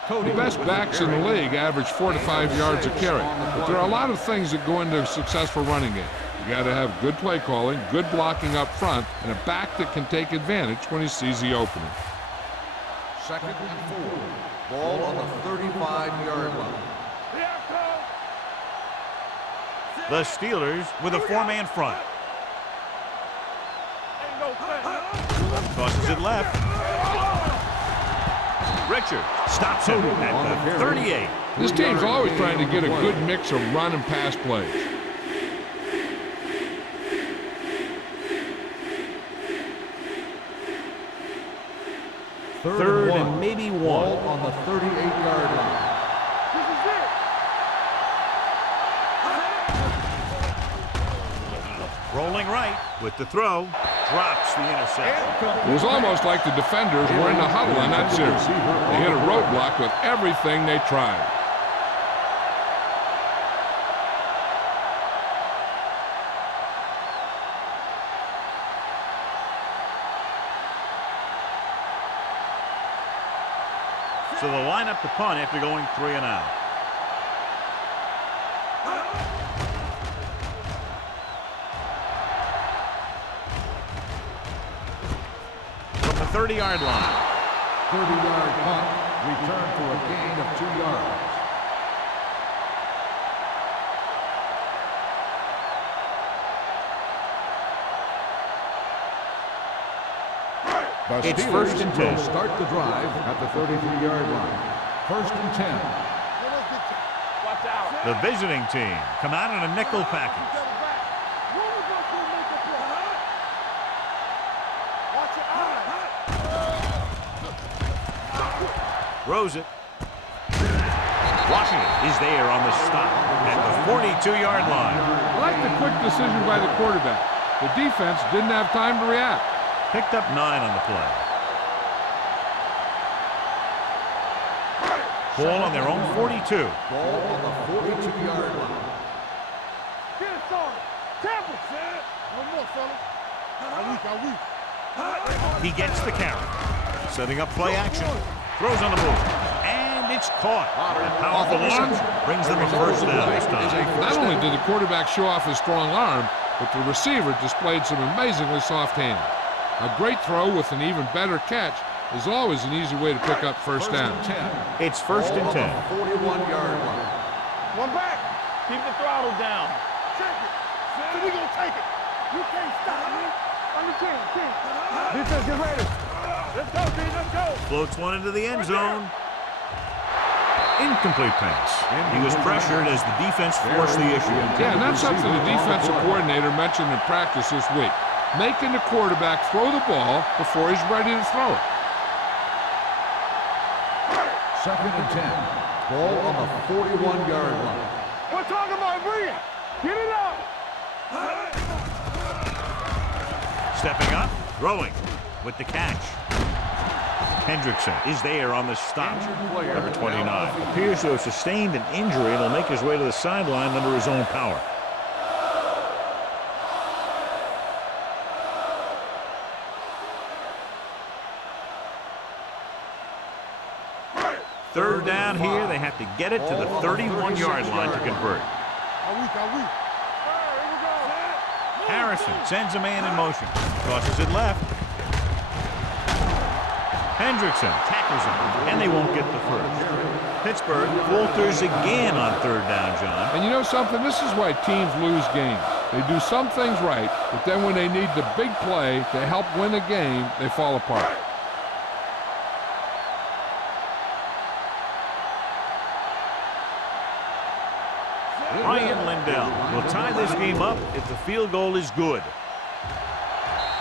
The best backs in the league average 4 to 5 yards a carry. But there are a lot of things that go into a successful running game. You got to have good play calling, good blocking up front, and a back that can take advantage when he sees the opening. Second and 4. Ball on the 35-yard line. The Steelers with a 4-man front. Ain't no thing. Tosses it left. Richard stops him at the 38. This team's always trying to get a good mix of run and pass plays. Third and maybe one. Ball on the 38-yard line. This is it. Rolling right with the throw. Drops the interception. It was almost like the defenders were in the huddle on that series. They hit a roadblock with everything they tried. So they'll line up the punt after going 3 and out. From the 30-yard line. 30-yard punt. Return for a gain of 2 yards. The It's Steelers 1st and will 10. start the drive at the 33-yard line. 1st and 10. Watch out. The visiting team come out in a nickel package. What we gonna do to make a play? Watch your eyes. Throws it. Washington is there on the stop at the 42-yard line. I like the quick decision by the quarterback. The defense didn't have time to react. Picked up 9 on the play. Ball on their own 42. Ball on the 42-yard line. Get it, son. Tampa. One more, fellas. He gets the carry. Setting up play action. Throws on the move. And it's caught. And powerful arms brings them a first down this time. Not only did the quarterback show off his strong arm, but the receiver displayed some amazingly soft hands. A great throw with an even better catch is always an easy way to pick up first down. It's 1st and 10. 41-yard line. One back. Keep the throttle down. Check it. So we gonna take it. You can't stop me. Under 10. Defense, get ready. Let's go, B. Let's go. Floats one into the end zone. Incomplete pass. He was pressured as the defense forced the issue. Yeah, and that's something the defensive coordinator mentioned in practice this week. Making the quarterback throw the ball before he's ready to throw it. 2nd and 10. Ball on the 41-yard line. We're talking about bring it. Get it up. Stepping up, throwing with the catch. Hendrickson is there on the stop. Number 29 appears to have sustained an injury and will make his way to the sideline under his own power. Third down here, they have to get it to the 31-yard line to convert. Harrison sends a man in motion. Tosses it left. Hendrickson tackles him, and they won't get the first. Pittsburgh falters again on third down, John. And you know something? This is why teams lose games. They do some things right, but then when they need the big play to help win a game, they fall apart. Ryan Lindell will tie this game up if the field goal is good.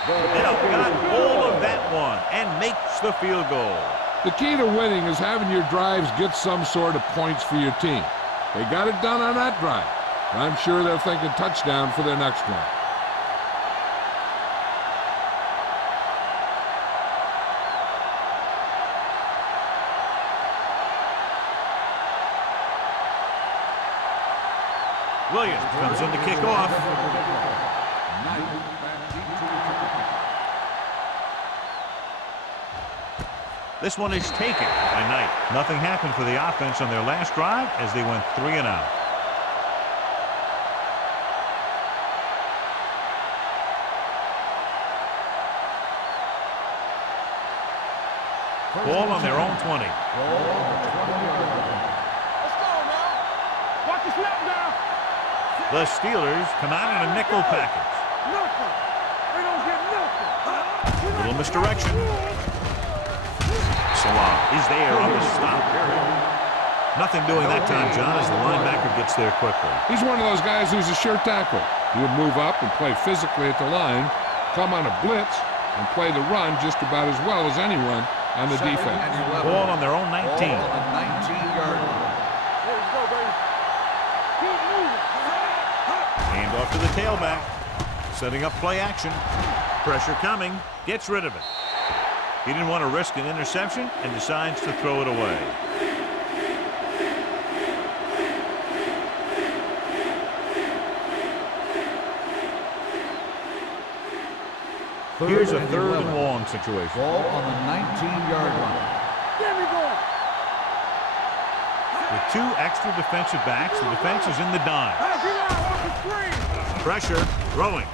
Lindell got all of that one and makes the field goal. The key to winning is having your drives get some sort of points for your team. They got it done on that drive. And I'm sure they're thinking touchdown for their next one. Williams comes in to kick off. This one is taken by Knight. Nothing happened for the offense on their last drive as they went 3 and out. Ball on their own 20. Let's go now. Watch the snap now. The Steelers come out in a nickel package. Nothing. They don't get nothing. Little misdirection. Salah is there on the stop. Nothing doing that time, John, as the linebacker gets there quickly. He's one of those guys who's a sure tackle. He would move up and play physically at the line, come on a blitz, and play the run just about as well as anyone on the defense. Ball on their own 19. Ball on the 19-yard line. Let's go, baby. Keep moving. Hand off to the tailback. Setting up play action. Pressure coming. Gets rid of it. He didn't want to risk an interception and decides to throw it away. Here's a 3rd and long situation. Ball on the 19-yard line. Get me going. With 2 extra defensive backs, the defense is in the dime. Hey, get out off the screen. Pressure, throwing.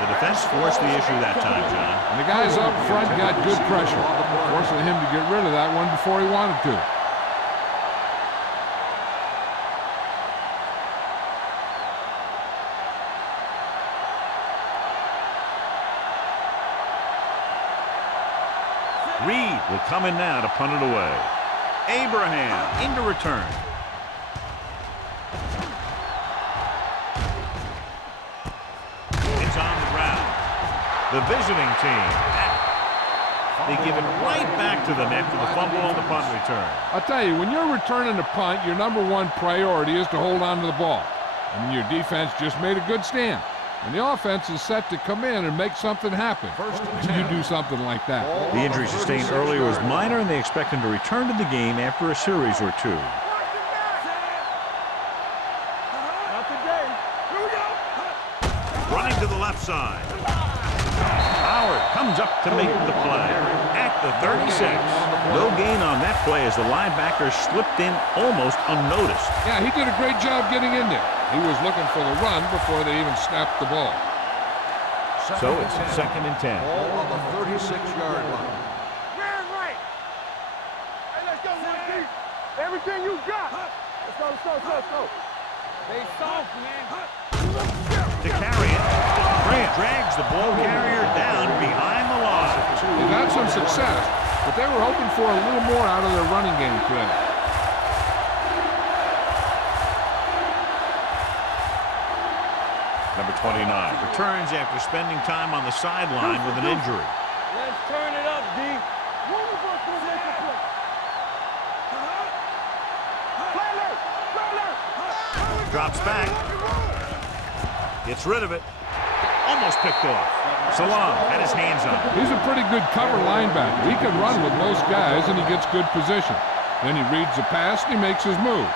The defense forced the issue that time, John. And the guys up front got good pressure, forcing him to get rid of that one before he wanted to. Reed will come in now to punt it away. Abraham into return. It's on the ground. The visiting team. They give it right back to them after the fumble on the punt return. I'll tell you, when you're returning a punt, your #1 priority is to hold on to the ball. And your defense just made a good stand. And the offense is set to come in and make something happen. You do something like that. The injury sustained earlier was minor, and they expect him to return to the game after a series or 2. Not today. Here we go. Running to the left side. Howard comes up to make the play at the 36. No gain on that play as the linebacker slipped in almost unnoticed. Yeah, he did a great job getting in there. He was looking for the run before they even snapped the ball. So it's 2nd and 10. Ball on the 36-yard line. Man right. Hey, let's go, Monty. Everything you got. Let's go, let's go, let's go, let's go. They soft, man. To carry it. Grant drags the ball carrier down behind the line. They've had some success, but they were hoping for a little more out of their running game today. Number 29 returns after spending time on the sideline with an injury. Let's turn it up, D. Drops back. Gets rid of it. Almost picked off. Salam had his hands on it. He's a pretty good cover linebacker. He can run with most guys, and he gets good position. Then he reads the pass, and he makes his move.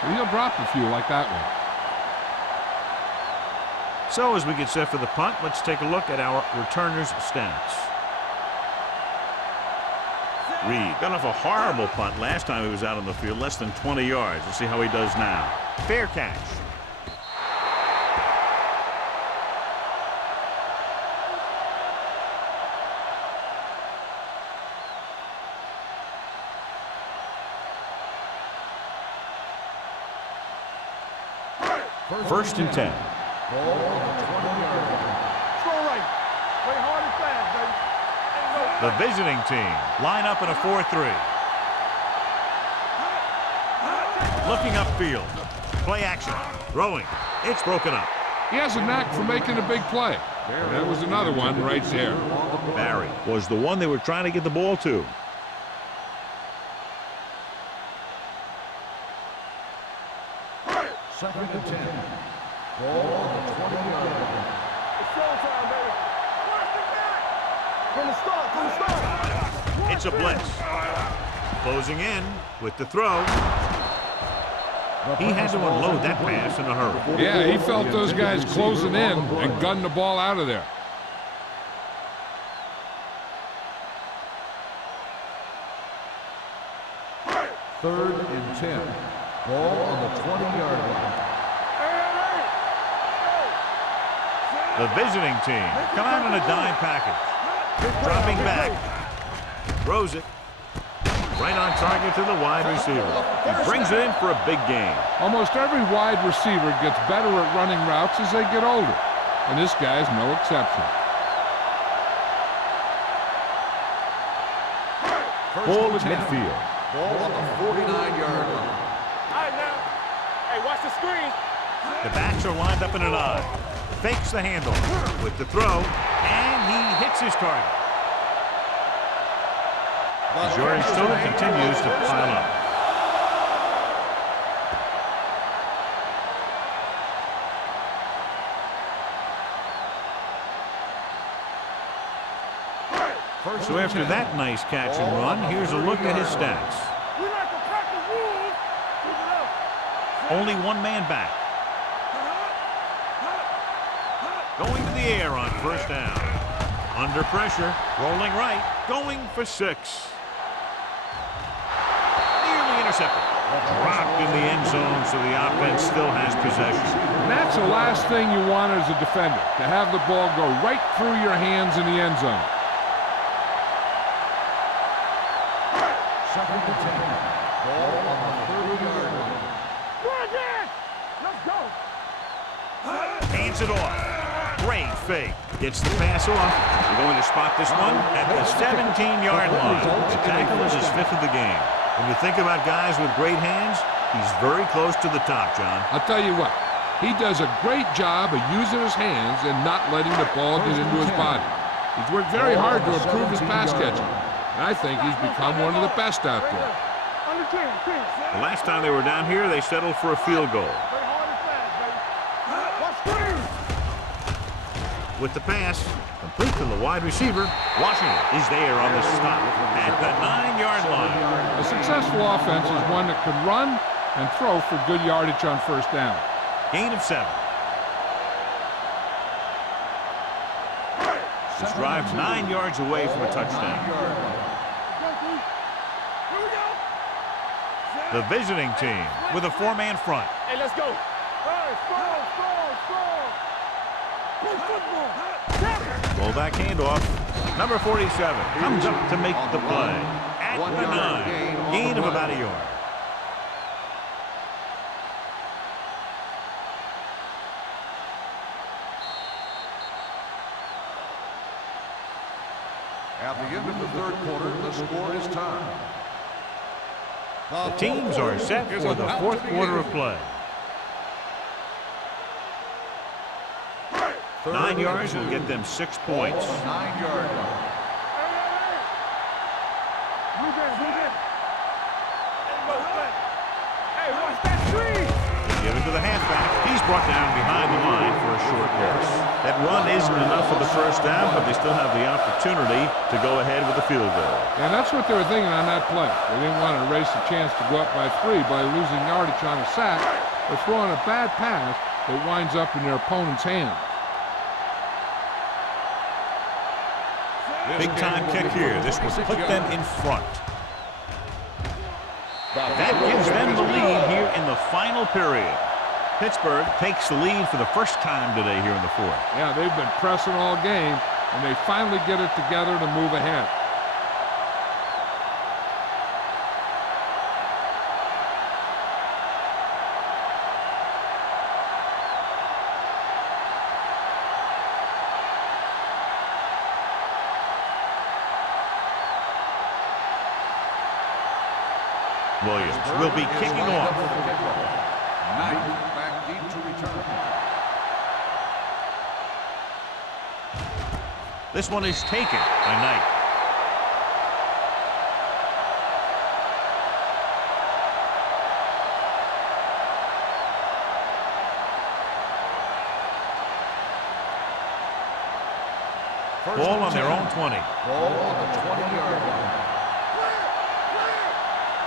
But he'll drop a few like that one. So as we get set for the punt, let's take a look at our returners' stats. Reed got off a horrible punt last time he was out on the field, less than 20 yards. We'll see how he does now. Fair catch. First and 10. Ball on the 20-yard line. Throw right. Play hard and fast, baby. The visiting team line up in a 4-3. Looking upfield. Play action. Throwing. It's broken up. He has a knack for making a big play. That was another one right there. Barry was the one they were trying to get the ball to. Second and 10. Ball on the 20-yard line. It's showtime, baby. From the start. It's a blitz. Closing in with the throw. He had to unload that pass in a hurry. Yeah, he felt those guys closing in and gunned the ball out of there. Third and 10. Ball on the 20-yard line. The visiting team come out in a dime package. Dropping back. Throws it. Right on target to the wide receiver. He brings it in for a big gain. Almost every wide receiver gets better at running routes as they get older, and this guy's no exception. Ball at midfield. Ball on the 49-yard line. All right, now. Hey, watch the screen. The backs are lined up in an I. Fakes the handle with the throw, and he hits his target. The yardage total continues to pile up. So after that nice catch and run, here's a look at his stats. We like to practice rules. Keep it up. Only one man back. Going to the air on first down. Under pressure, rolling right, going for 6. Nearly intercepted. Dropped in the end zone, so the offense still has possession. And that's the last thing you want as a defender, to have the ball go right through your hands in the end zone. Second and 10. Ball on the 30-yard line. Go again. Let's go. Hands it off. Great fake. Gets the pass off. We're going to spot this one at the 17-yard line. The tackle is his 5th of the game. When you think about guys with great hands, he's very close to the top, John. I'll tell you what, he does a great job of using his hands and not letting the ball get into his body. He's worked very hard to improve his pass catching, and I think he's become one of the best out there. Under 10, 10. The last time they were down here, they settled for a field goal. Play hard and fast, baby. Watch screen. With the pass, complete to the wide receiver, Washington is there on the stop at the 9-yard line. A successful offense is one that can run and throw for good yardage on first down. Gain of 7. This drive's 9 yards away from a touchdown. The visiting team with a 4-man front. Hey, let's go. Hey, strong. Play football. Roll back handoff. Number 47 comes up to make the play. At the 9. Gain of about a yard. At the end of the third quarter, the score is tied. The teams are set for the fourth quarter of play. 9 yards will get them 6 points. 9-yard line. Hey, watch that screen! Given to the halfback. He's brought down behind the line for a short loss. That run isn't enough for the first down, but they still have the opportunity to go ahead with the field goal. And that's what they were thinking on that play. They didn't want to erase the chance to go up by 3 by losing yardage on a sack or throwing a bad pass that winds up in their opponent's hands. Big time kick here. This will put them in front. That gives them the lead here in the final period. Pittsburgh takes the lead for the first time today here in the fourth. Yeah, they've been pressing all game, and they finally get it together to move ahead. Williams will be kicking off. Knight back deep to return. This one is taken by Knight. Ball on their own 20. Ball on the 20-yard line.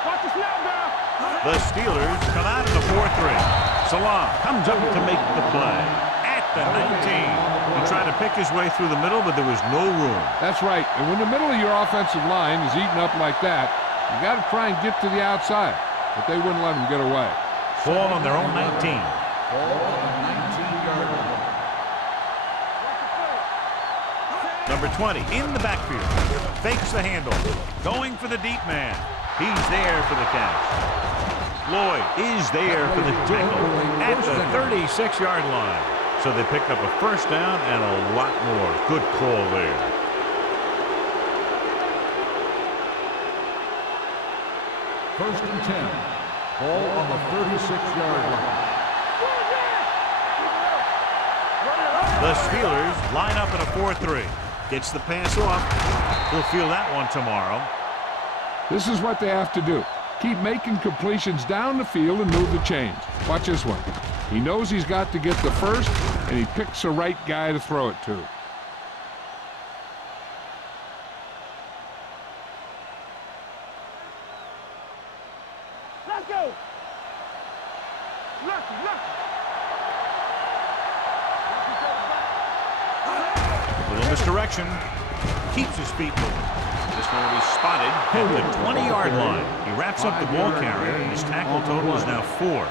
Watch the snap now! The Steelers come out in the 4-3. Salah comes up to make the play at the 19. He tried to pick his way through the middle, but there was no room. That's right. And when the middle of your offensive line is eaten up like that, you got to try and get to the outside. But they wouldn't let him get away. Ball on their own 19. Ball on the 19-yard line. Number 20 in the backfield. Fakes the handle. Going for the deep man. He's there for the catch. Lloyd is there for the tackle at the 36-yard line. So they pick up a first down and a lot more. Good call there. First and 10. Ball on the 36-yard line. The Steelers line up in a 4-3. Gets the pass off. He'll feel that one tomorrow. This is what they have to do. Keep making completions down the field and move the chains. Watch this one. He knows he's got to get the first, and he picks the right guy to throw it to. Let's go! Lucky. A little misdirection. Keeps his feet moving. This one will be spotted at the 20-yard line. He wraps up the ball carrier. His tackle total is now 4.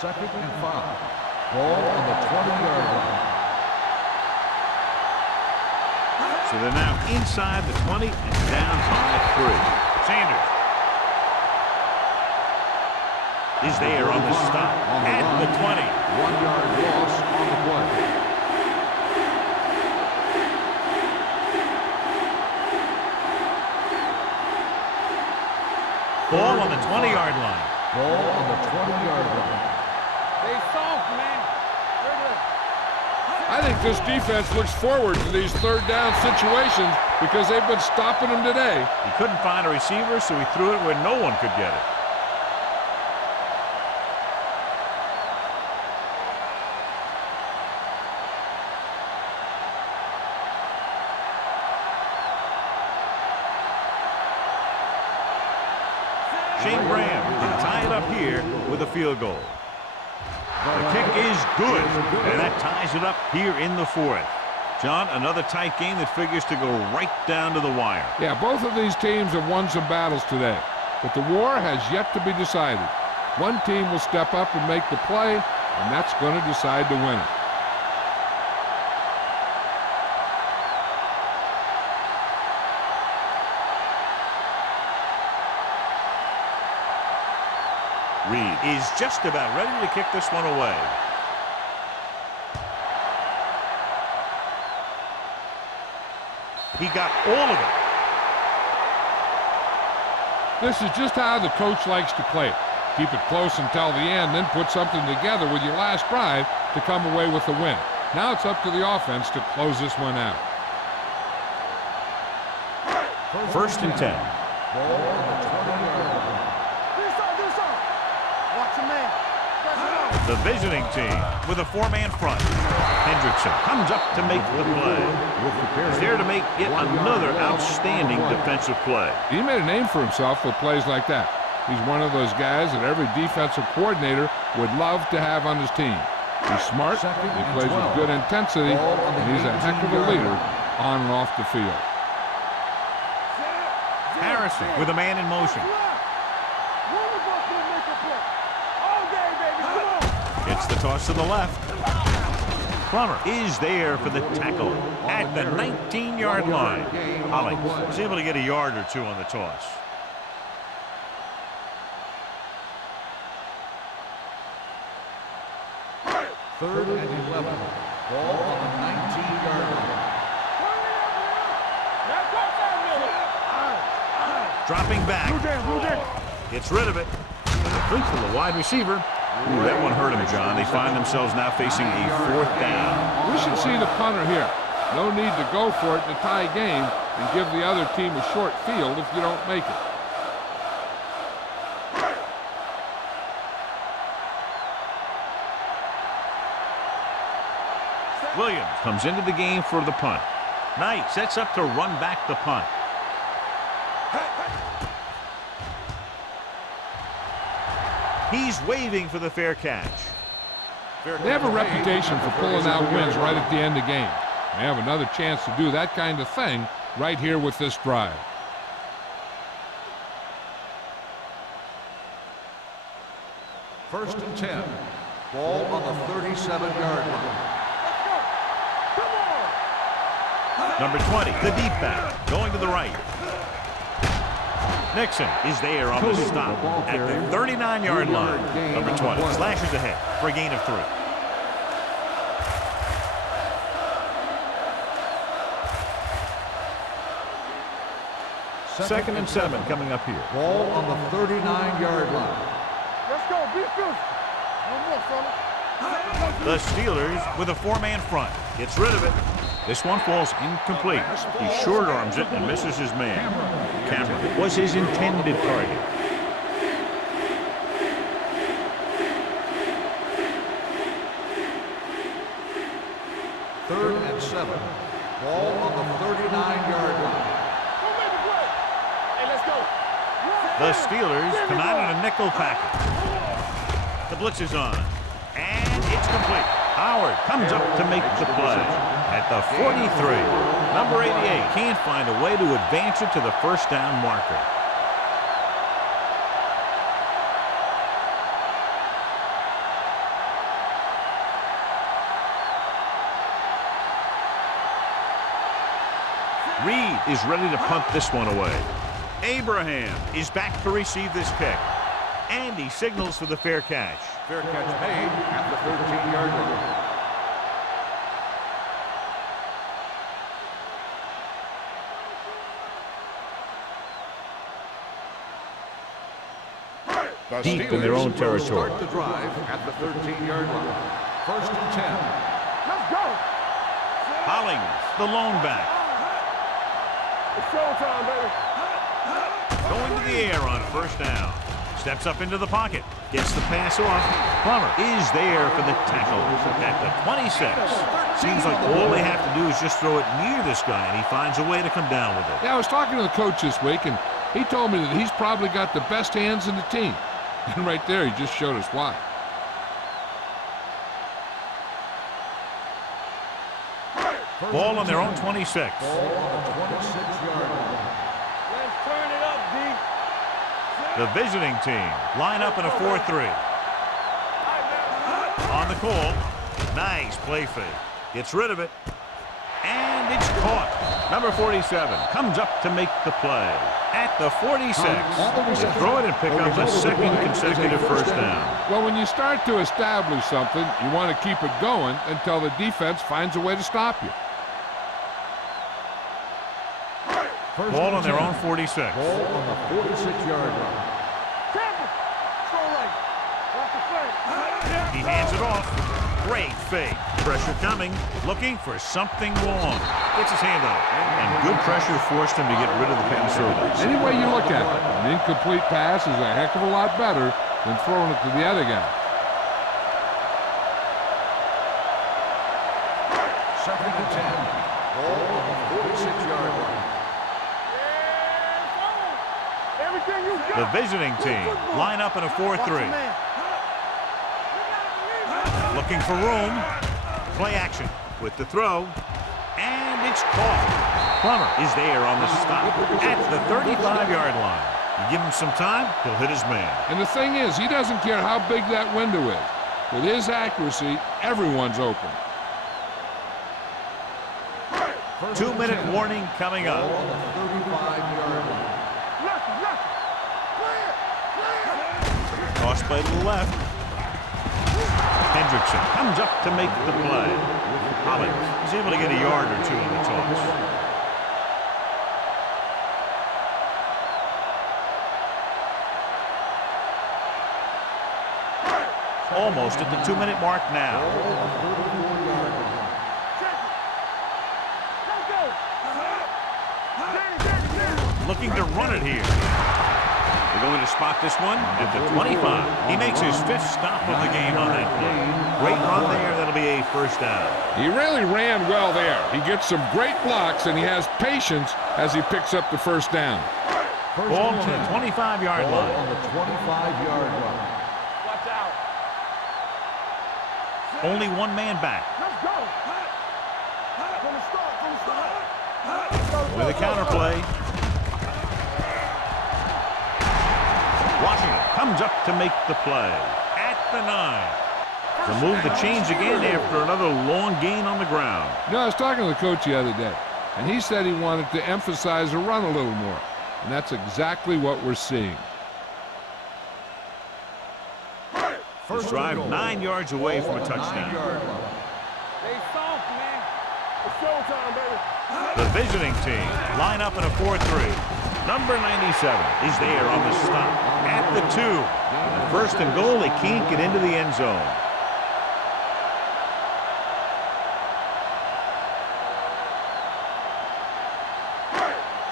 Second and 5. Ball on the 20-yard line. So they're now inside the 20 and down by 3. Sanders is there on the stop at the 20. 1-yard loss on the play. Ball on the 20-yard line. Ball on the 20-yard line. They soft, man. I think this defense looks forward to these third down situations because they've been stopping them today. He couldn't find a receiver, so he threw it where no one could get it. Shane Graham can tie it up here with a field goal. The kick is good, and that ties it up here in the 4th. John, another tight game that figures to go right down to the wire. Yeah, both of these teams have won some battles today, but the war has yet to be decided. One team will step up and make the play, and that's going to decide the winner. Reed is just about ready to kick this one away. He got all of it. This is just how the coach likes to play it. Keep it close until the end, then put something together with your last drive to come away with the win. Now it's up to the offense to close this one out. 1st and 10. Ball on the 20-yard line. Watch your man. The visiting team with a 4-man front. Hendrickson comes up to make the play. He's there to make yet another outstanding defensive play. He made a name for himself with plays like that. He's one of those guys that every defensive coordinator would love to have on his team. He's smart, he plays with good intensity, and he's a heck of a leader on and off the field. Harrison with a man in motion. It's the toss to the left. Plummer is there for the tackle at the 19-yard line. Hollings was able to get a yard or two on the toss. Third and 11. Ball on the 19-yard line. Dropping back. Gets rid of it. Complete to the wide receiver. Ooh, that one hurt him, John. They find themselves now facing a 4th down. We should see the punter here. No need to go for it in a tie game and give the other team a short field if you don't make it. Williams comes into the game for the punt. Knight sets up to run back the punt. He's waving for the fair catch. They have a reputation for pulling out wins right at the end of game. They have another chance to do that kind of thing right here with this drive. First and 10. Ball on the 37-yard line. Number 20, the deep back, going to the right. Nixon is there on the stop at the 39-yard line. Number 20 slashes ahead for a gain of 3. Second and 7 coming up here. Ball on the 39-yard line. Let's go. Be physical. No more, fella. The Steelers with a 4-man front. Gets rid of it. This one falls incomplete. He short arms it and misses his man. Cameron was his intended target. Third and 7. Ball on the 39-yard line. Hey, let's go. The Steelers come out in a nickel package. The blitz is on. And it's complete. Howard comes up to make the play. At the 43, number 88 can't find a way to advance it to the first down marker. Reed is ready to punt this one away. Abraham is back to receive this kick. And he signals for the fair catch. Fair catch made at the 13-yard line. Deep in their own territory. Start the drive at the 13-yard line. First and 10. Let's go. Hollings, the lone back. It's showtime, baby. Going to the air on first down. Steps up into the pocket. Gets the pass off. Plummer is there for the tackle at the 26. Seems like all they have to do is just throw it near this guy, and he finds a way to come down with it. Yeah, I was talking to the coach this week, and he told me that he's probably got the best hands in the team. And right there, he just showed us why. Ball on their own 26. Ball on the 26-yard line. Let's turn it up, D. The visiting team line up in a 4-3. On the call. Nice play fake. Gets rid of it. And it's caught. Number 47 comes up to make the play. At the 46, they throw it and pick up a second consecutive first down. Well, when you start to establish something, you want to keep it going until the defense finds a way to stop you. Ball on their own 46. Ball on the 46-yard line. He hands it off. Great fake. Pressure coming. Looking for something long. Gets his hand on it. And good pressure forced him to get rid of the passer. Any way you look at it, an incomplete pass is a heck of a lot better than throwing it to the other guy. Second and 10. Ball on the 46-yard line. The visiting team line up in a 4-3. Looking for room. Play action with the throw. And it's caught. Plummer is there on the stop at the 35-yard line. You give him some time, he'll hit his man. And the thing is, he doesn't care how big that window is. With his accuracy, everyone's open. 2-minute warning coming up. Ball on the 35-yard line. Toss play to the left. Hendrickson comes up to make the play. Hobbins is able to get a yard or two on the toss. Almost at the 2-minute mark now. Looking to run it here. They're going to spot this one at the 25. He makes his 5th stop of the game on that play. Great run there. That'll be a first down. He really ran well there. He gets some great blocks, and he has patience as he picks up the first down. Ball on the 25-yard line. On the 25-yard line. Watch out. Only one man back. Let's go. From the start. With a counter play. Washington comes up to make the play at the 9. The move to change again after another long gain on the ground. You know, I was talking to the coach the other day, and he said he wanted to emphasize the run a little more. And that's exactly what we're seeing. This drive 9 yards away from a touchdown. They soft, man. It's showtime, baby. The visiting team line up in a 4-3. Number 97 is there on the stop at the 2. First and goal, they can't get into the end zone.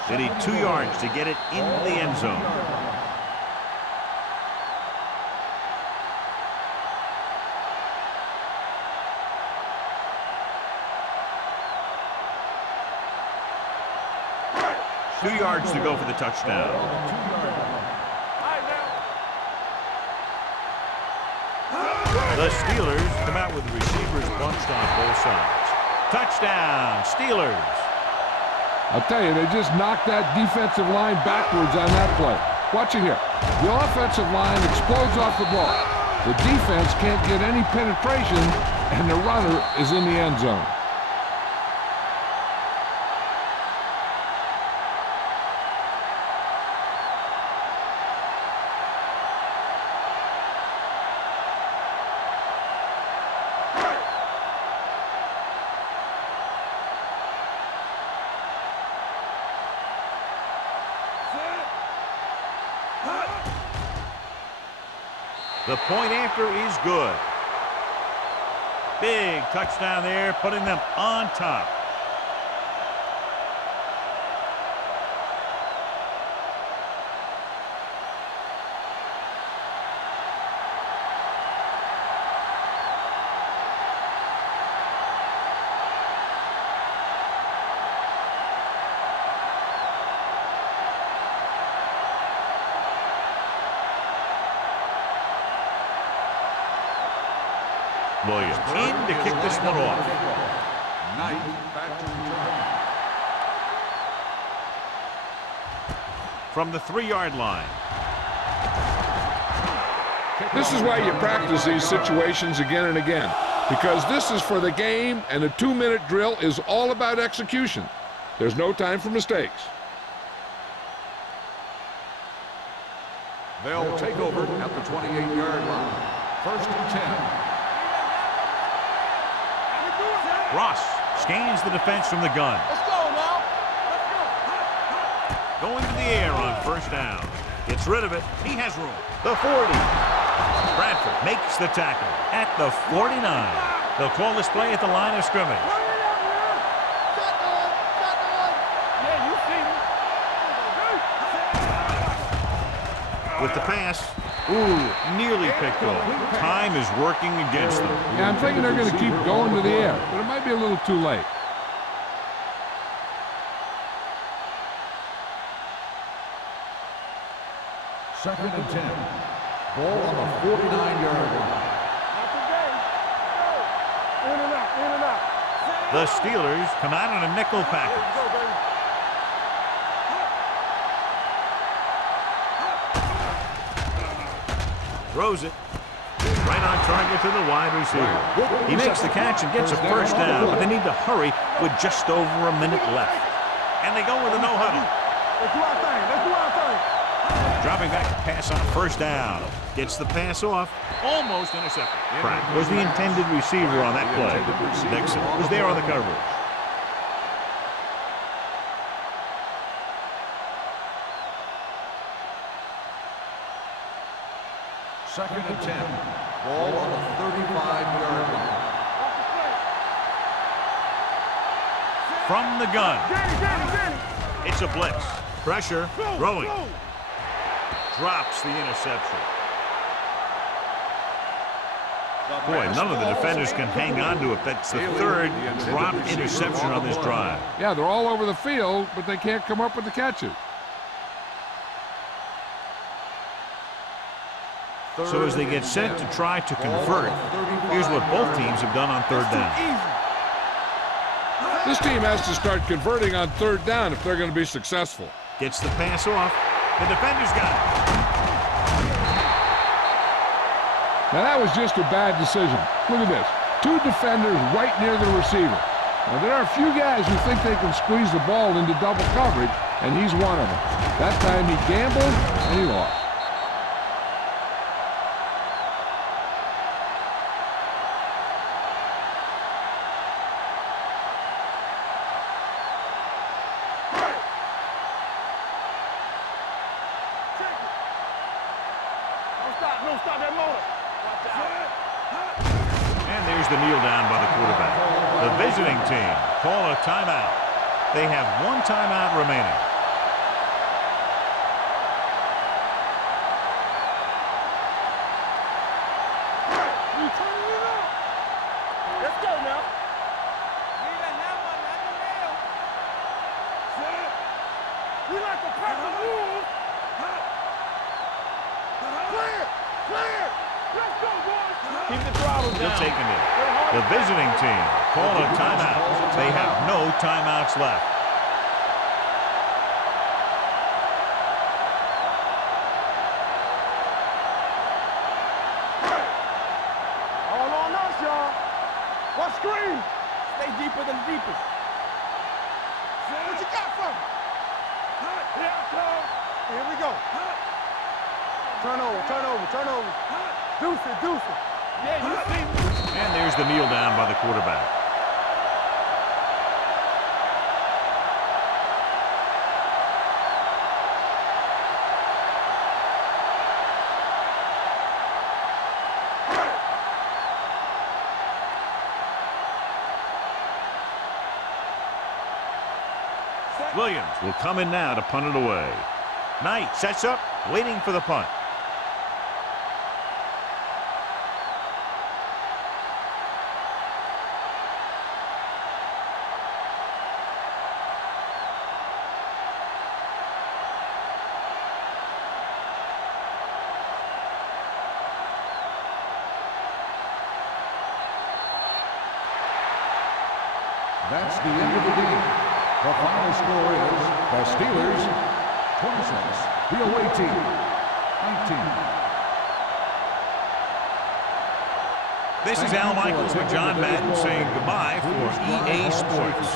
They need 2 yards to get it into the end zone. Two yards to go for the touchdown. The Steelers come out with receivers bunched on both sides. Touchdown, Steelers. I'll tell you, they just knocked that defensive line backwards on that play. Watch it here. The offensive line explodes off the ball. The defense can't get any penetration, and the runner is in the end zone. The point after is good. Big touchdown there, putting them on top. Williams in to kick this one off. Knight back to return. From the 3-yard line. This is why you practice these situations again and again, because this is for the game, and a 2-minute drill is all about execution. There's no time for mistakes. They'll take over at the 28-yard line. 1st and 10. Ross scans the defense from the gun. Let's go now. Going to the air on 1st down. Gets rid of it. He has room. The 40. Bradford makes the tackle at the 49. They'll call this play at the line of scrimmage. Yeah, you see me. With the pass. Ooh, nearly picked off. Time is working against them. Yeah, I'm thinking they're going to keep going to the air, but it might be a little too late. Second and 10. Ball on the 49-yard line. Not today. In and out, in and out. The Steelers come out on a nickel package. Go, baby. Throws it. Right on target to the wide receiver. He makes the catch and gets a 1st down, but they need to hurry with just over a minute left. And they go with a no-huddle. Let's do our thing. Let's do our thing. Dropping back to pass on a 1st down. Gets the pass off. Almost intercepted. Pratt was the intended receiver on that play. Nixon was there on the coverage. Second and 10. Ball on the 35-yard line. From the gun. Danny. It's a blitz. Pressure. Throwing. Drops the interception. Boy, none of the defenders can hang on to it. That's the 3rd dropped interception on this drive. Yeah, they're all over the field, but they can't come up with the catches. So as they get set to try to convert, here's what both teams have done on 3rd down. This team has to start converting on 3rd down if they're going to be successful. Gets the pass off. The defender's got it. Now that was just a bad decision. Look at this. 2 defenders right near the receiver. Now there are a few guys who think they can squeeze the ball into double coverage, and he's one of them. That time he gambled, and he lost. Don't stop that motor. And there's the kneel down by the quarterback. The visiting team call a timeout. They have 1 timeout remaining. Let's go now. We like to pass the rules. Clear. Let's go, boys. Keep the throttle down. Still taking it. The visiting team call a timeout. They have no timeouts left. All on us, y'all. What screen? Stay deeper than deepest. What you got for me? Here we go. Turn over. Deuce it. Yeah, you see me. And there's the kneel down by the quarterback. Williams will come in now to punt it away. Knight sets up, waiting for the punt. That's the end of the game. The final score is the Steelers 26, the away team 19. This is Al Michaels with John Madden saying goodbye for EA Sports.